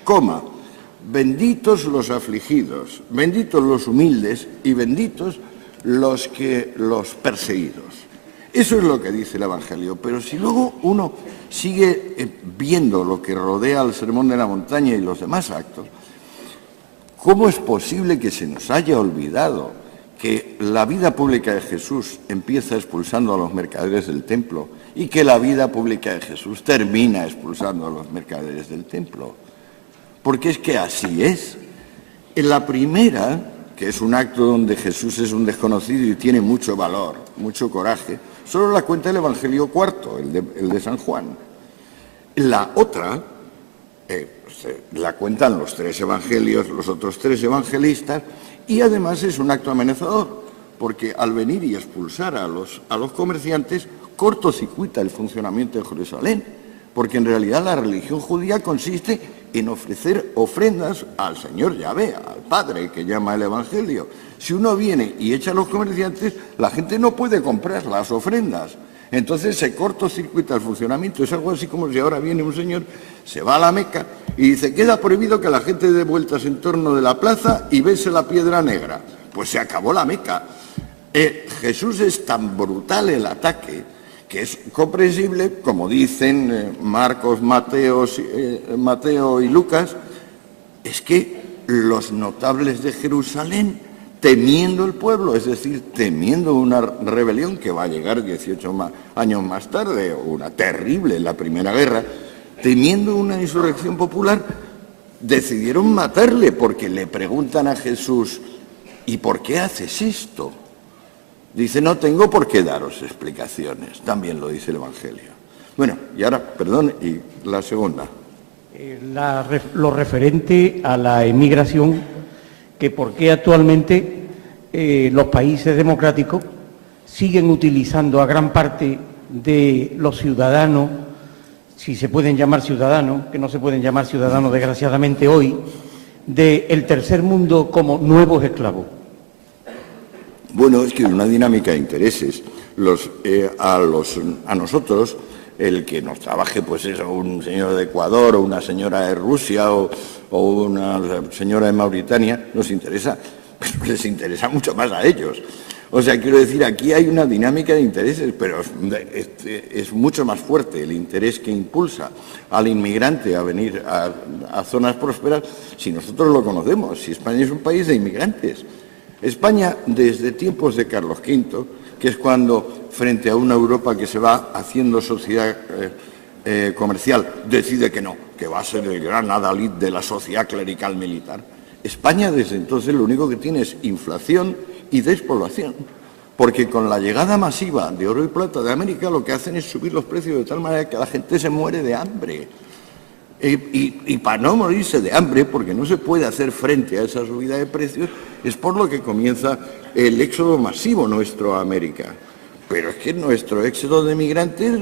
Coma, benditos los afligidos, benditos los humildes y benditos los perseguidos. Eso es lo que dice el Evangelio, pero si luego uno sigue viendo lo que rodea al Sermón de la Montaña y los demás actos, ¿cómo es posible que se nos haya olvidado que la vida pública de Jesús empieza expulsando a los mercaderes del templo y que la vida pública de Jesús termina expulsando a los mercaderes del templo? Porque es que así es. En la primera, que es un acto donde Jesús es un desconocido y tiene mucho valor, mucho coraje, solo la cuenta el Evangelio cuarto, el de San Juan. La otra la cuentan los tres evangelios, los otros tres evangelistas, y además es un acto amenazador, porque al venir y expulsar a los comerciantes, cortocircuita el funcionamiento de Jerusalén, porque en realidad la religión judía consiste en ofrecer ofrendas al Señor Yahvé, al Padre, que llama el Evangelio. Si uno viene y echa a los comerciantes, la gente no puede comprar las ofrendas. Entonces se cortocircuita el funcionamiento. Es algo así como si ahora viene un señor, se va a la Meca y dice: queda prohibido que la gente dé vueltas en torno de la plaza y bese la piedra negra. Pues se acabó la Meca. Jesús es tan brutal el ataque que es comprensible, como dicen Marcos, Mateo y Lucas, es que los notables de Jerusalén, temiendo el pueblo, es decir, temiendo una rebelión que va a llegar 18 años más tarde, una terrible, la Primera Guerra, temiendo una insurrección popular, decidieron matarle porque le preguntan a Jesús: ¿y por qué haces esto? Dice: no tengo por qué daros explicaciones. También lo dice el Evangelio. Bueno, y ahora, perdón, y la segunda. Lo referente a la emigración, que por qué actualmente los países democráticos siguen utilizando a gran parte de los ciudadanos, si se pueden llamar ciudadanos, que no se pueden llamar ciudadanos desgraciadamente hoy, del tercer mundo como nuevos esclavos. Bueno, es que es una dinámica de intereses. A nosotros, el que nos trabaje, pues es un señor de Ecuador o una señora de Rusia o una señora de Mauritania, nos interesa, pero les interesa mucho más a ellos. O sea, quiero decir, aquí hay una dinámica de intereses, pero es mucho más fuerte el interés que impulsa al inmigrante a venir a zonas prósperas, si nosotros lo conocemos, si España es un país de inmigrantes. España, desde tiempos de Carlos V, que es cuando, frente a una Europa que se va haciendo sociedad comercial decide que no, que va a ser el gran adalid de la sociedad clerical militar. España desde entonces lo único que tiene es inflación y despoblación, porque con la llegada masiva de oro y plata de América lo que hacen es subir los precios de tal manera que la gente se muere de hambre. Y para no morirse de hambre, porque no se puede hacer frente a esa subida de precios, es por lo que comienza el éxodo masivo nuestro a América. Pero es que nuestro éxodo de migrantes,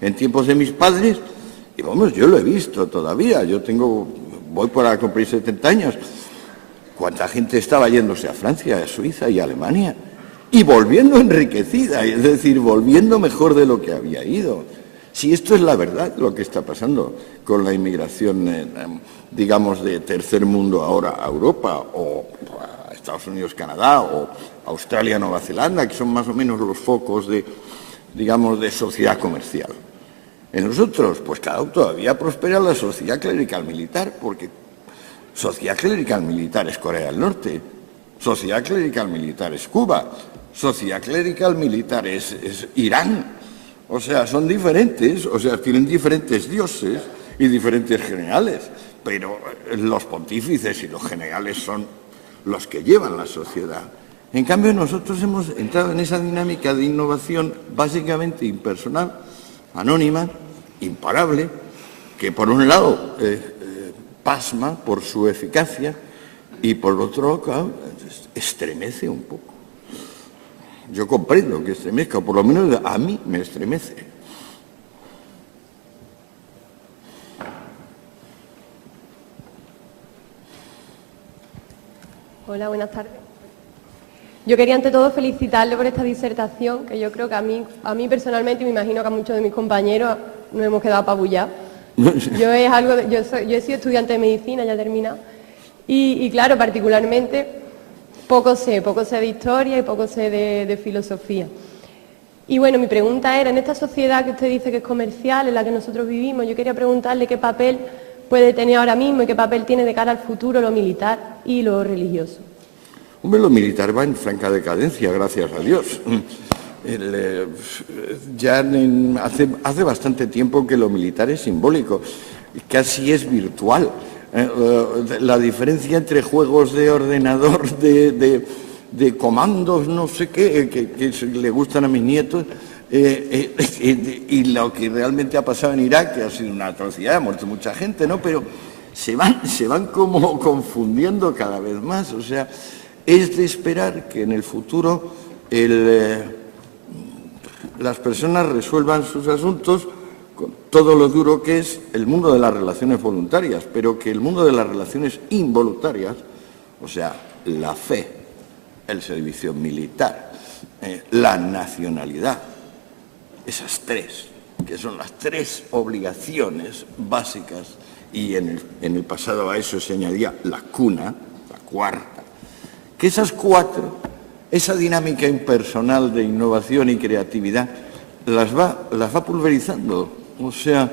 en tiempos de mis padres, y vamos, yo lo he visto todavía, voy para cumplir 70 años, cuánta gente estaba yéndose a Francia, a Suiza y a Alemania, y volviendo enriquecida, es decir, volviendo mejor de lo que había ido. Si esto es la verdad, lo que está pasando con la inmigración, digamos, de tercer mundo ahora a Europa, o a Estados Unidos, Canadá, o Australia, Nueva Zelanda, que son más o menos los focos de, digamos, de sociedad comercial. En nosotros, pues claro, todavía prospera la sociedad clerical militar, porque sociedad clerical militar es Corea del Norte, sociedad clerical militar es Cuba, sociedad clerical militar es Irán. O sea, son diferentes, o sea, tienen diferentes dioses y diferentes generales, pero los pontífices y los generales son los que llevan la sociedad. En cambio, nosotros hemos entrado en esa dinámica de innovación básicamente impersonal, anónima, imparable, que por un lado pasma por su eficacia y por otro lado estremece un poco. Yo comprendo que estremezca, o por lo menos a mí me estremece. Hola, buenas tardes. Yo quería ante todo felicitarle por esta disertación, que yo creo que a mí personalmente, y me imagino que a muchos de mis compañeros nos hemos quedado apabullados. Yo he sido estudiante de medicina, ya he terminado, y claro, particularmente poco sé de historia y poco sé de filosofía. Y bueno, mi pregunta era, en esta sociedad que usted dice que es comercial, en la que nosotros vivimos, yo quería preguntarle qué papel puede tener ahora mismo y qué papel tiene de cara al futuro lo militar y lo religioso. Hombre, lo militar va en franca decadencia, gracias a Dios. Hace bastante tiempo que lo militar es simbólico, casi es virtual. La diferencia entre juegos de ordenador, de comandos, no sé qué, que le gustan a mis nietos, y lo que realmente ha pasado en Irak, que ha sido una atrocidad, ha muerto mucha gente, ¿no? Pero se van como confundiendo cada vez más. O sea, es de esperar que en el futuro las personas resuelvan sus asuntos con todo lo duro que es el mundo de las relaciones voluntarias, pero que el mundo de las relaciones involuntarias, o sea, la fe, el servicio militar, la nacionalidad, esas tres, que son las tres obligaciones básicas, y en el pasado a eso se añadía la cuna, la cuarta, que esas cuatro, esa dinámica impersonal de innovación y creatividad, las va pulverizando. O sea,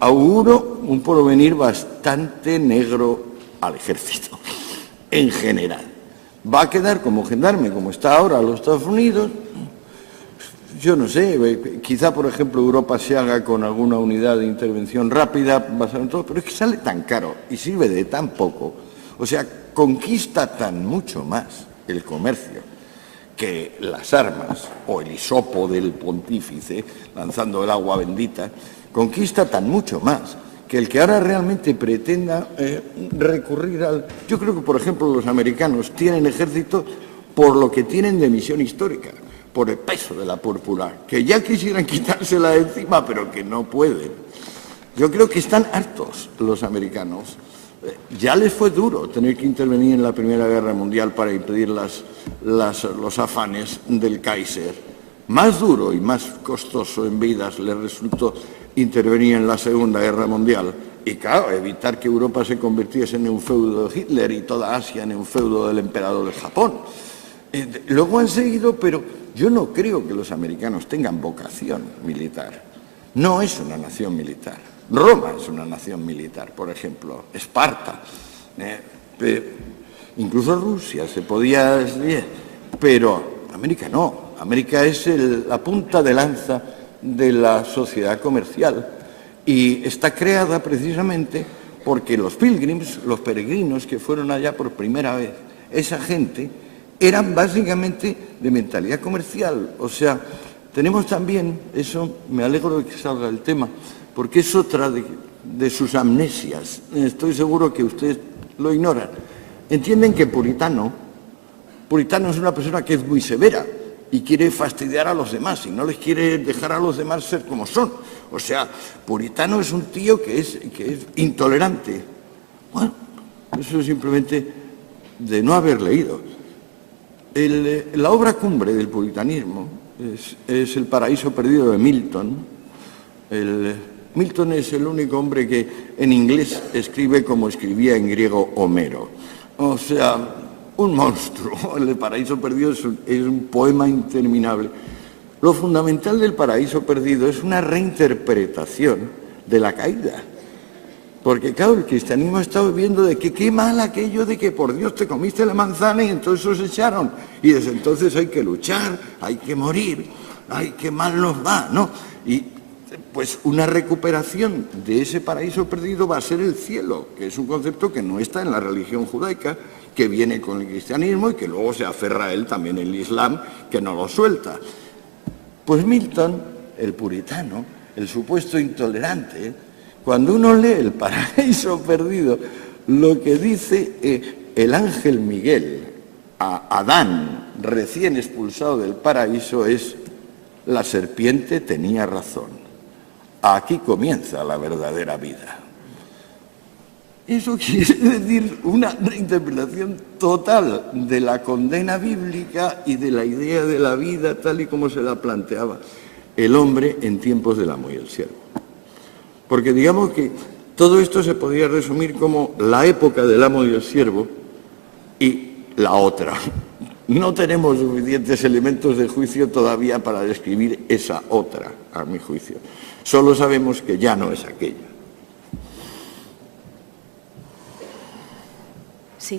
auguro un porvenir bastante negro al ejército, en general. Va a quedar como gendarme, como está ahora los Estados Unidos. Yo no sé, quizá, por ejemplo, Europa se haga con alguna unidad de intervención rápida, basada en todo, pero es que sale tan caro y sirve de tan poco. O sea, conquista tan mucho más el comercio que las armas o el hisopo del pontífice lanzando el agua bendita, conquista tan mucho más que el que ahora realmente pretenda recurrir al... Yo creo que, por ejemplo, los americanos tienen ejército por lo que tienen de misión histórica, por el peso de la púrpura, que ya quisieran quitársela de encima, pero que no pueden. Yo creo que están hartos los americanos. Ya les fue duro tener que intervenir en la Primera Guerra Mundial para impedir los afanes del Kaiser. Más duro y más costoso en vidas les resultó intervenir en la Segunda Guerra Mundial. Y claro, evitar que Europa se convirtiese en un feudo de Hitler y toda Asia en un feudo del emperador de Japón. Luego han seguido, pero yo no creo que los americanos tengan vocación militar. No es una nación militar. Roma es una nación militar, por ejemplo, Esparta, incluso Rusia se podía decir, pero América no. América es la punta de lanza de la sociedad comercial y está creada precisamente porque los pilgrims, los peregrinos que fueron allá por primera vez, esa gente eran básicamente de mentalidad comercial. O sea, tenemos también, eso me alegro de que salga el tema, porque es otra de sus amnesias. Estoy seguro que ustedes lo ignoran. Entienden que puritano es una persona que es muy severa y quiere fastidiar a los demás y no les quiere dejar a los demás ser como son. O sea, puritano es un tío que es intolerante. Bueno, eso es simplemente de no haber leído. La obra cumbre del puritanismo es El paraíso perdido de Milton. Milton es el único hombre que en inglés escribe como escribía en griego Homero. O sea, un monstruo. El paraíso perdido es un poema interminable. Lo fundamental del paraíso perdido es una reinterpretación de la caída. Porque, claro, el cristianismo está viviendo de que qué mal aquello de que por Dios te comiste la manzana y entonces os echaron. Y desde entonces hay que luchar, hay que morir, ay, qué mal nos va, ¿no? Y pues una recuperación de ese paraíso perdido va a ser el cielo, que es un concepto que no está en la religión judaica, que viene con el cristianismo y que luego se aferra a él también el Islam, que no lo suelta. Pues Milton, el puritano, el supuesto intolerante, cuando uno lee El paraíso perdido, lo que dice el ángel Miguel a Adán, recién expulsado del paraíso, es: la serpiente tenía razón. Aquí comienza la verdadera vida. Eso quiere decir una reinterpretación total de la condena bíblica y de la idea de la vida tal y como se la planteaba el hombre en tiempos del amo y el siervo. Porque digamos que todo esto se podría resumir como la época del amo y el siervo y la otra. No tenemos suficientes elementos de juicio todavía para describir esa otra, a mi juicio. Solo sabemos que ya no es aquella. Sí.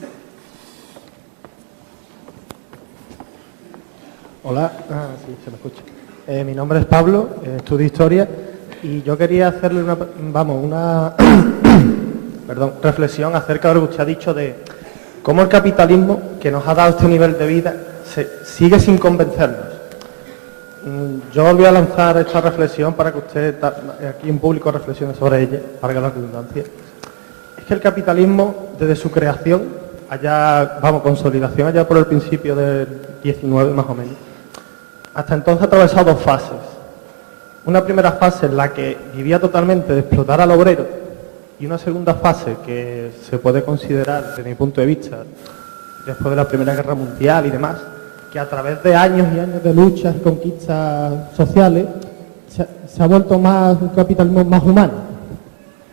Hola, sí, se me escucha. Mi nombre es Pablo, estudio Historia y yo quería hacerle una reflexión acerca de lo que usted ha dicho de cómo el capitalismo, que nos ha dado este nivel de vida, sigue sin convencernos. Yo voy a lanzar esta reflexión para que usted aquí en público reflexione sobre ella, para que la redundancia. Es que el capitalismo, desde su creación, consolidación allá por el principio del 19 más o menos, hasta entonces ha atravesado dos fases. Una primera fase en la que vivía totalmente de explotar al obrero y una segunda fase que se puede considerar, desde mi punto de vista, después de la Primera Guerra Mundial y demás, que a través de años y años de luchas y conquistas sociales se ha vuelto más un capitalismo más humano.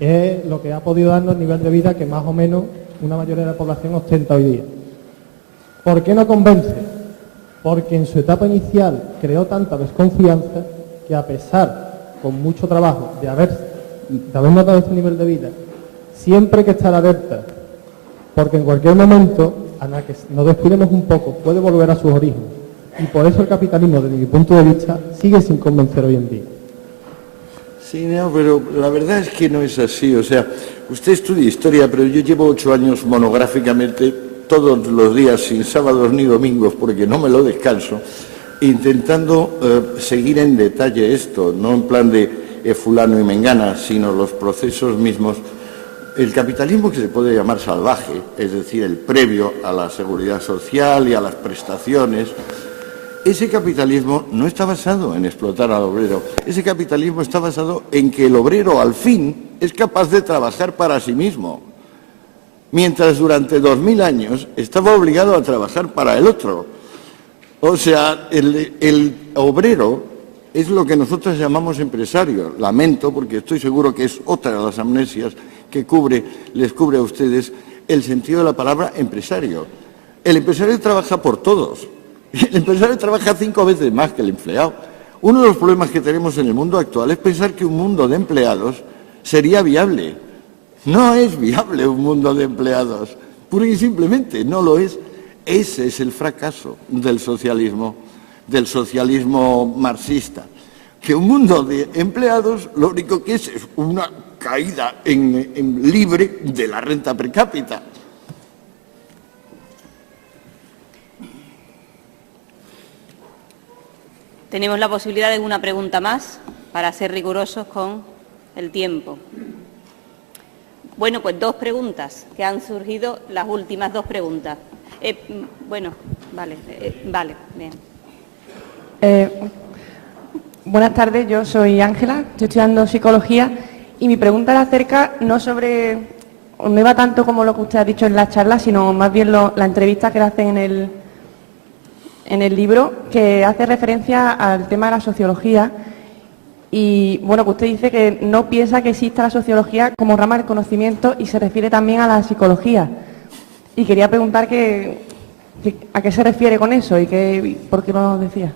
Es lo que ha podido darnos el nivel de vida que más o menos una mayoría de la población ostenta hoy día. ¿Por qué no convence? Porque en su etapa inicial creó tanta desconfianza que a pesar, con mucho trabajo, de habernos dado este nivel de vida, siempre hay que estar alerta, porque en cualquier momento, a la que nos descuidemos un poco, puede volver a sus orígenes. Y por eso el capitalismo, desde mi punto de vista, sigue sin convencer hoy en día. Sí, no, pero la verdad es que no es así. O sea, usted estudia historia, pero yo llevo 8 años monográficamente, todos los días, sin sábados ni domingos, porque no me lo descanso, intentando seguir en detalle esto, no en plan de fulano y mengana, sino los procesos mismos. El capitalismo que se puede llamar salvaje, es decir, el previo a la seguridad social y a las prestaciones, ese capitalismo no está basado en explotar al obrero. Ese capitalismo está basado en que el obrero, al fin, es capaz de trabajar para sí mismo, mientras durante 2000 años estaba obligado a trabajar para el otro. O sea, el obrero es lo que nosotros llamamos empresario. Lamento, porque estoy seguro que es otra de las amnesias que les cubre a ustedes el sentido de la palabra empresario. El empresario trabaja por todos. El empresario trabaja 5 veces más que el empleado. Uno de los problemas que tenemos en el mundo actual es pensar que un mundo de empleados sería viable. No es viable un mundo de empleados. Pura y simplemente no lo es. Ese es el fracaso del socialismo. del socialismo marxista. Que un mundo de empleados lo único que es una caída en libre de la renta per cápita. Tenemos la posibilidad de una pregunta más para ser rigurosos con el tiempo. Bueno, pues 2 preguntas que han surgido, las últimas 2 preguntas. Vale, bien. Buenas tardes, yo soy Ángela, estoy estudiando psicología y mi pregunta era acerca no iba tanto como lo que usted ha dicho en la charla, sino más bien la entrevista que le hacen en el libro, que hace referencia al tema de la sociología. Y bueno, que usted dice que no piensa que exista la sociología como rama del conocimiento y se refiere también a la psicología. Y quería preguntar a qué se refiere con eso y por qué no lo decía.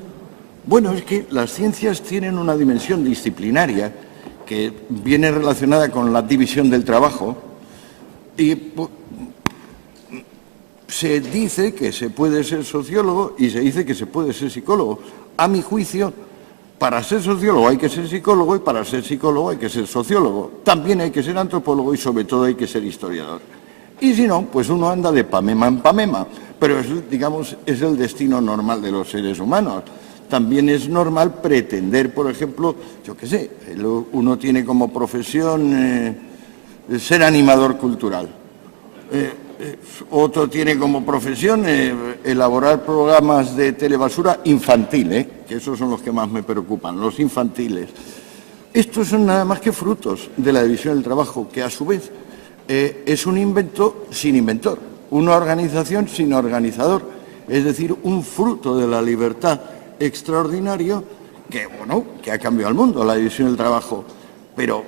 Bueno, es que las ciencias tienen una dimensión disciplinaria que viene relacionada con la división del trabajo y se dice que se puede ser sociólogo y se dice que se puede ser psicólogo. A mi juicio, para ser sociólogo hay que ser psicólogo y para ser psicólogo hay que ser sociólogo. También hay que ser antropólogo y sobre todo hay que ser historiador. Y si no, pues uno anda de pamema en pamema, pero es el destino normal de los seres humanos. También es normal pretender, por ejemplo, yo qué sé, uno tiene como profesión ser animador cultural. Otro tiene como profesión elaborar programas de telebasura infantil, que esos son los que más me preocupan, los infantiles. Estos son nada más que frutos de la división del trabajo, que a su vez es un invento sin inventor, una organización sin organizador, es decir, un fruto de la libertad extraordinario que ha cambiado el mundo, la división del trabajo, pero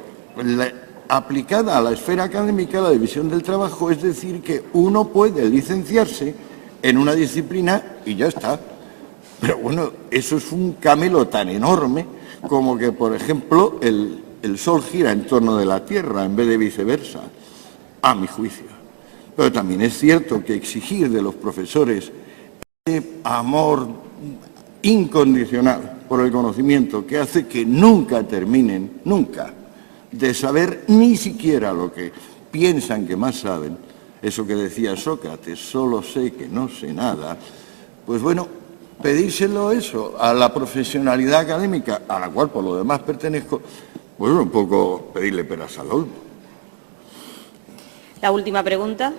aplicada a la esfera académica, la división del trabajo, es decir, que uno puede licenciarse en una disciplina y ya está. Pero bueno, eso es un camelo tan enorme como que, por ejemplo, el Sol gira en torno de la Tierra en vez de viceversa, a mi juicio. Pero también es cierto que exigir de los profesores ese amor incondicional por el conocimiento que hace que nunca terminen, nunca, de saber ni siquiera lo que piensan que más saben, eso que decía Sócrates, solo sé que no sé nada, pues bueno, pedírselo eso a la profesionalidad académica, a la cual por lo demás pertenezco, pues un poco pedirle peras al olmo. La última pregunta.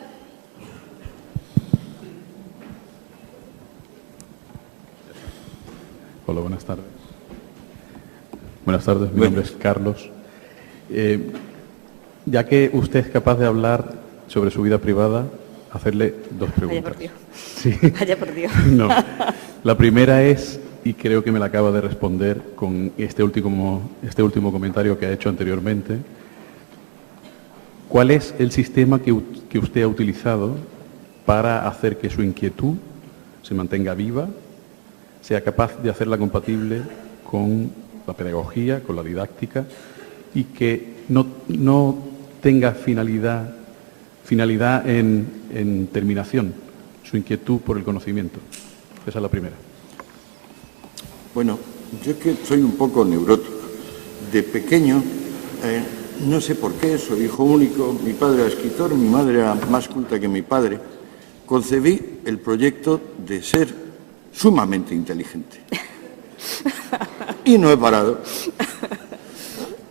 Hola, buenas tardes. Buenas tardes, mi nombre es Carlos. Ya que usted es capaz de hablar sobre su vida privada, hacerle 2 preguntas. Vaya por Dios. Sí. Vaya por Dios. No. La primera es, y creo que me la acaba de responder con este último comentario que ha hecho anteriormente, ¿cuál es el sistema que usted ha utilizado para hacer que su inquietud se mantenga viva, sea capaz de hacerla compatible con la pedagogía, con la didáctica, y que no tenga finalidad en terminación, su inquietud por el conocimiento? Esa es la primera. Bueno, yo es que soy un poco neurótico. De pequeño, no sé por qué, soy hijo único, mi padre era escritor, mi madre era más culta que mi padre, concebí el proyecto de ser sumamente inteligente. Y no he parado.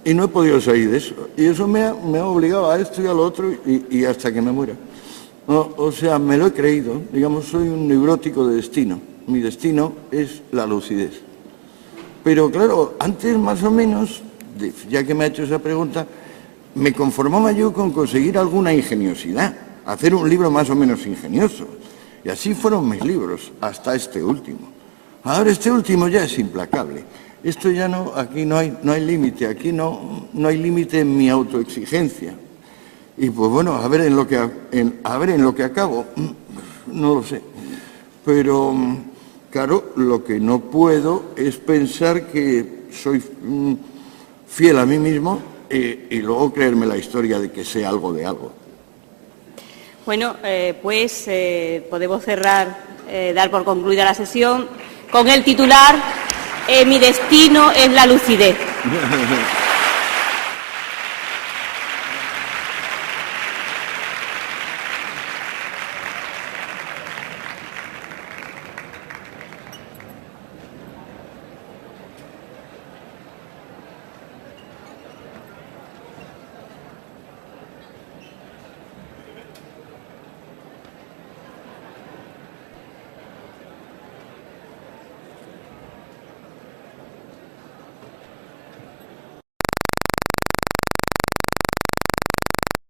Y no he podido salir de eso. Y eso me ha obligado a esto y a lo otro y hasta que me muera. No, o sea, me lo he creído. Digamos, soy un neurótico de destino. Mi destino es la lucidez. Pero claro, antes más o menos, ya que me ha hecho esa pregunta, me conformaba yo con conseguir alguna ingeniosidad, hacer un libro más o menos ingenioso. Y así fueron mis libros, hasta este último. Ahora este último ya es implacable. Esto ya no, aquí no hay límite, aquí no hay límite en mi autoexigencia. Y pues bueno, a ver en lo que acabo, no lo sé. Pero claro, lo que no puedo es pensar que soy fiel a mí mismo y luego creerme la historia de que sé algo de algo. Bueno, pues podemos cerrar, dar por concluida la sesión. con el titular Mi destino es la lucidez.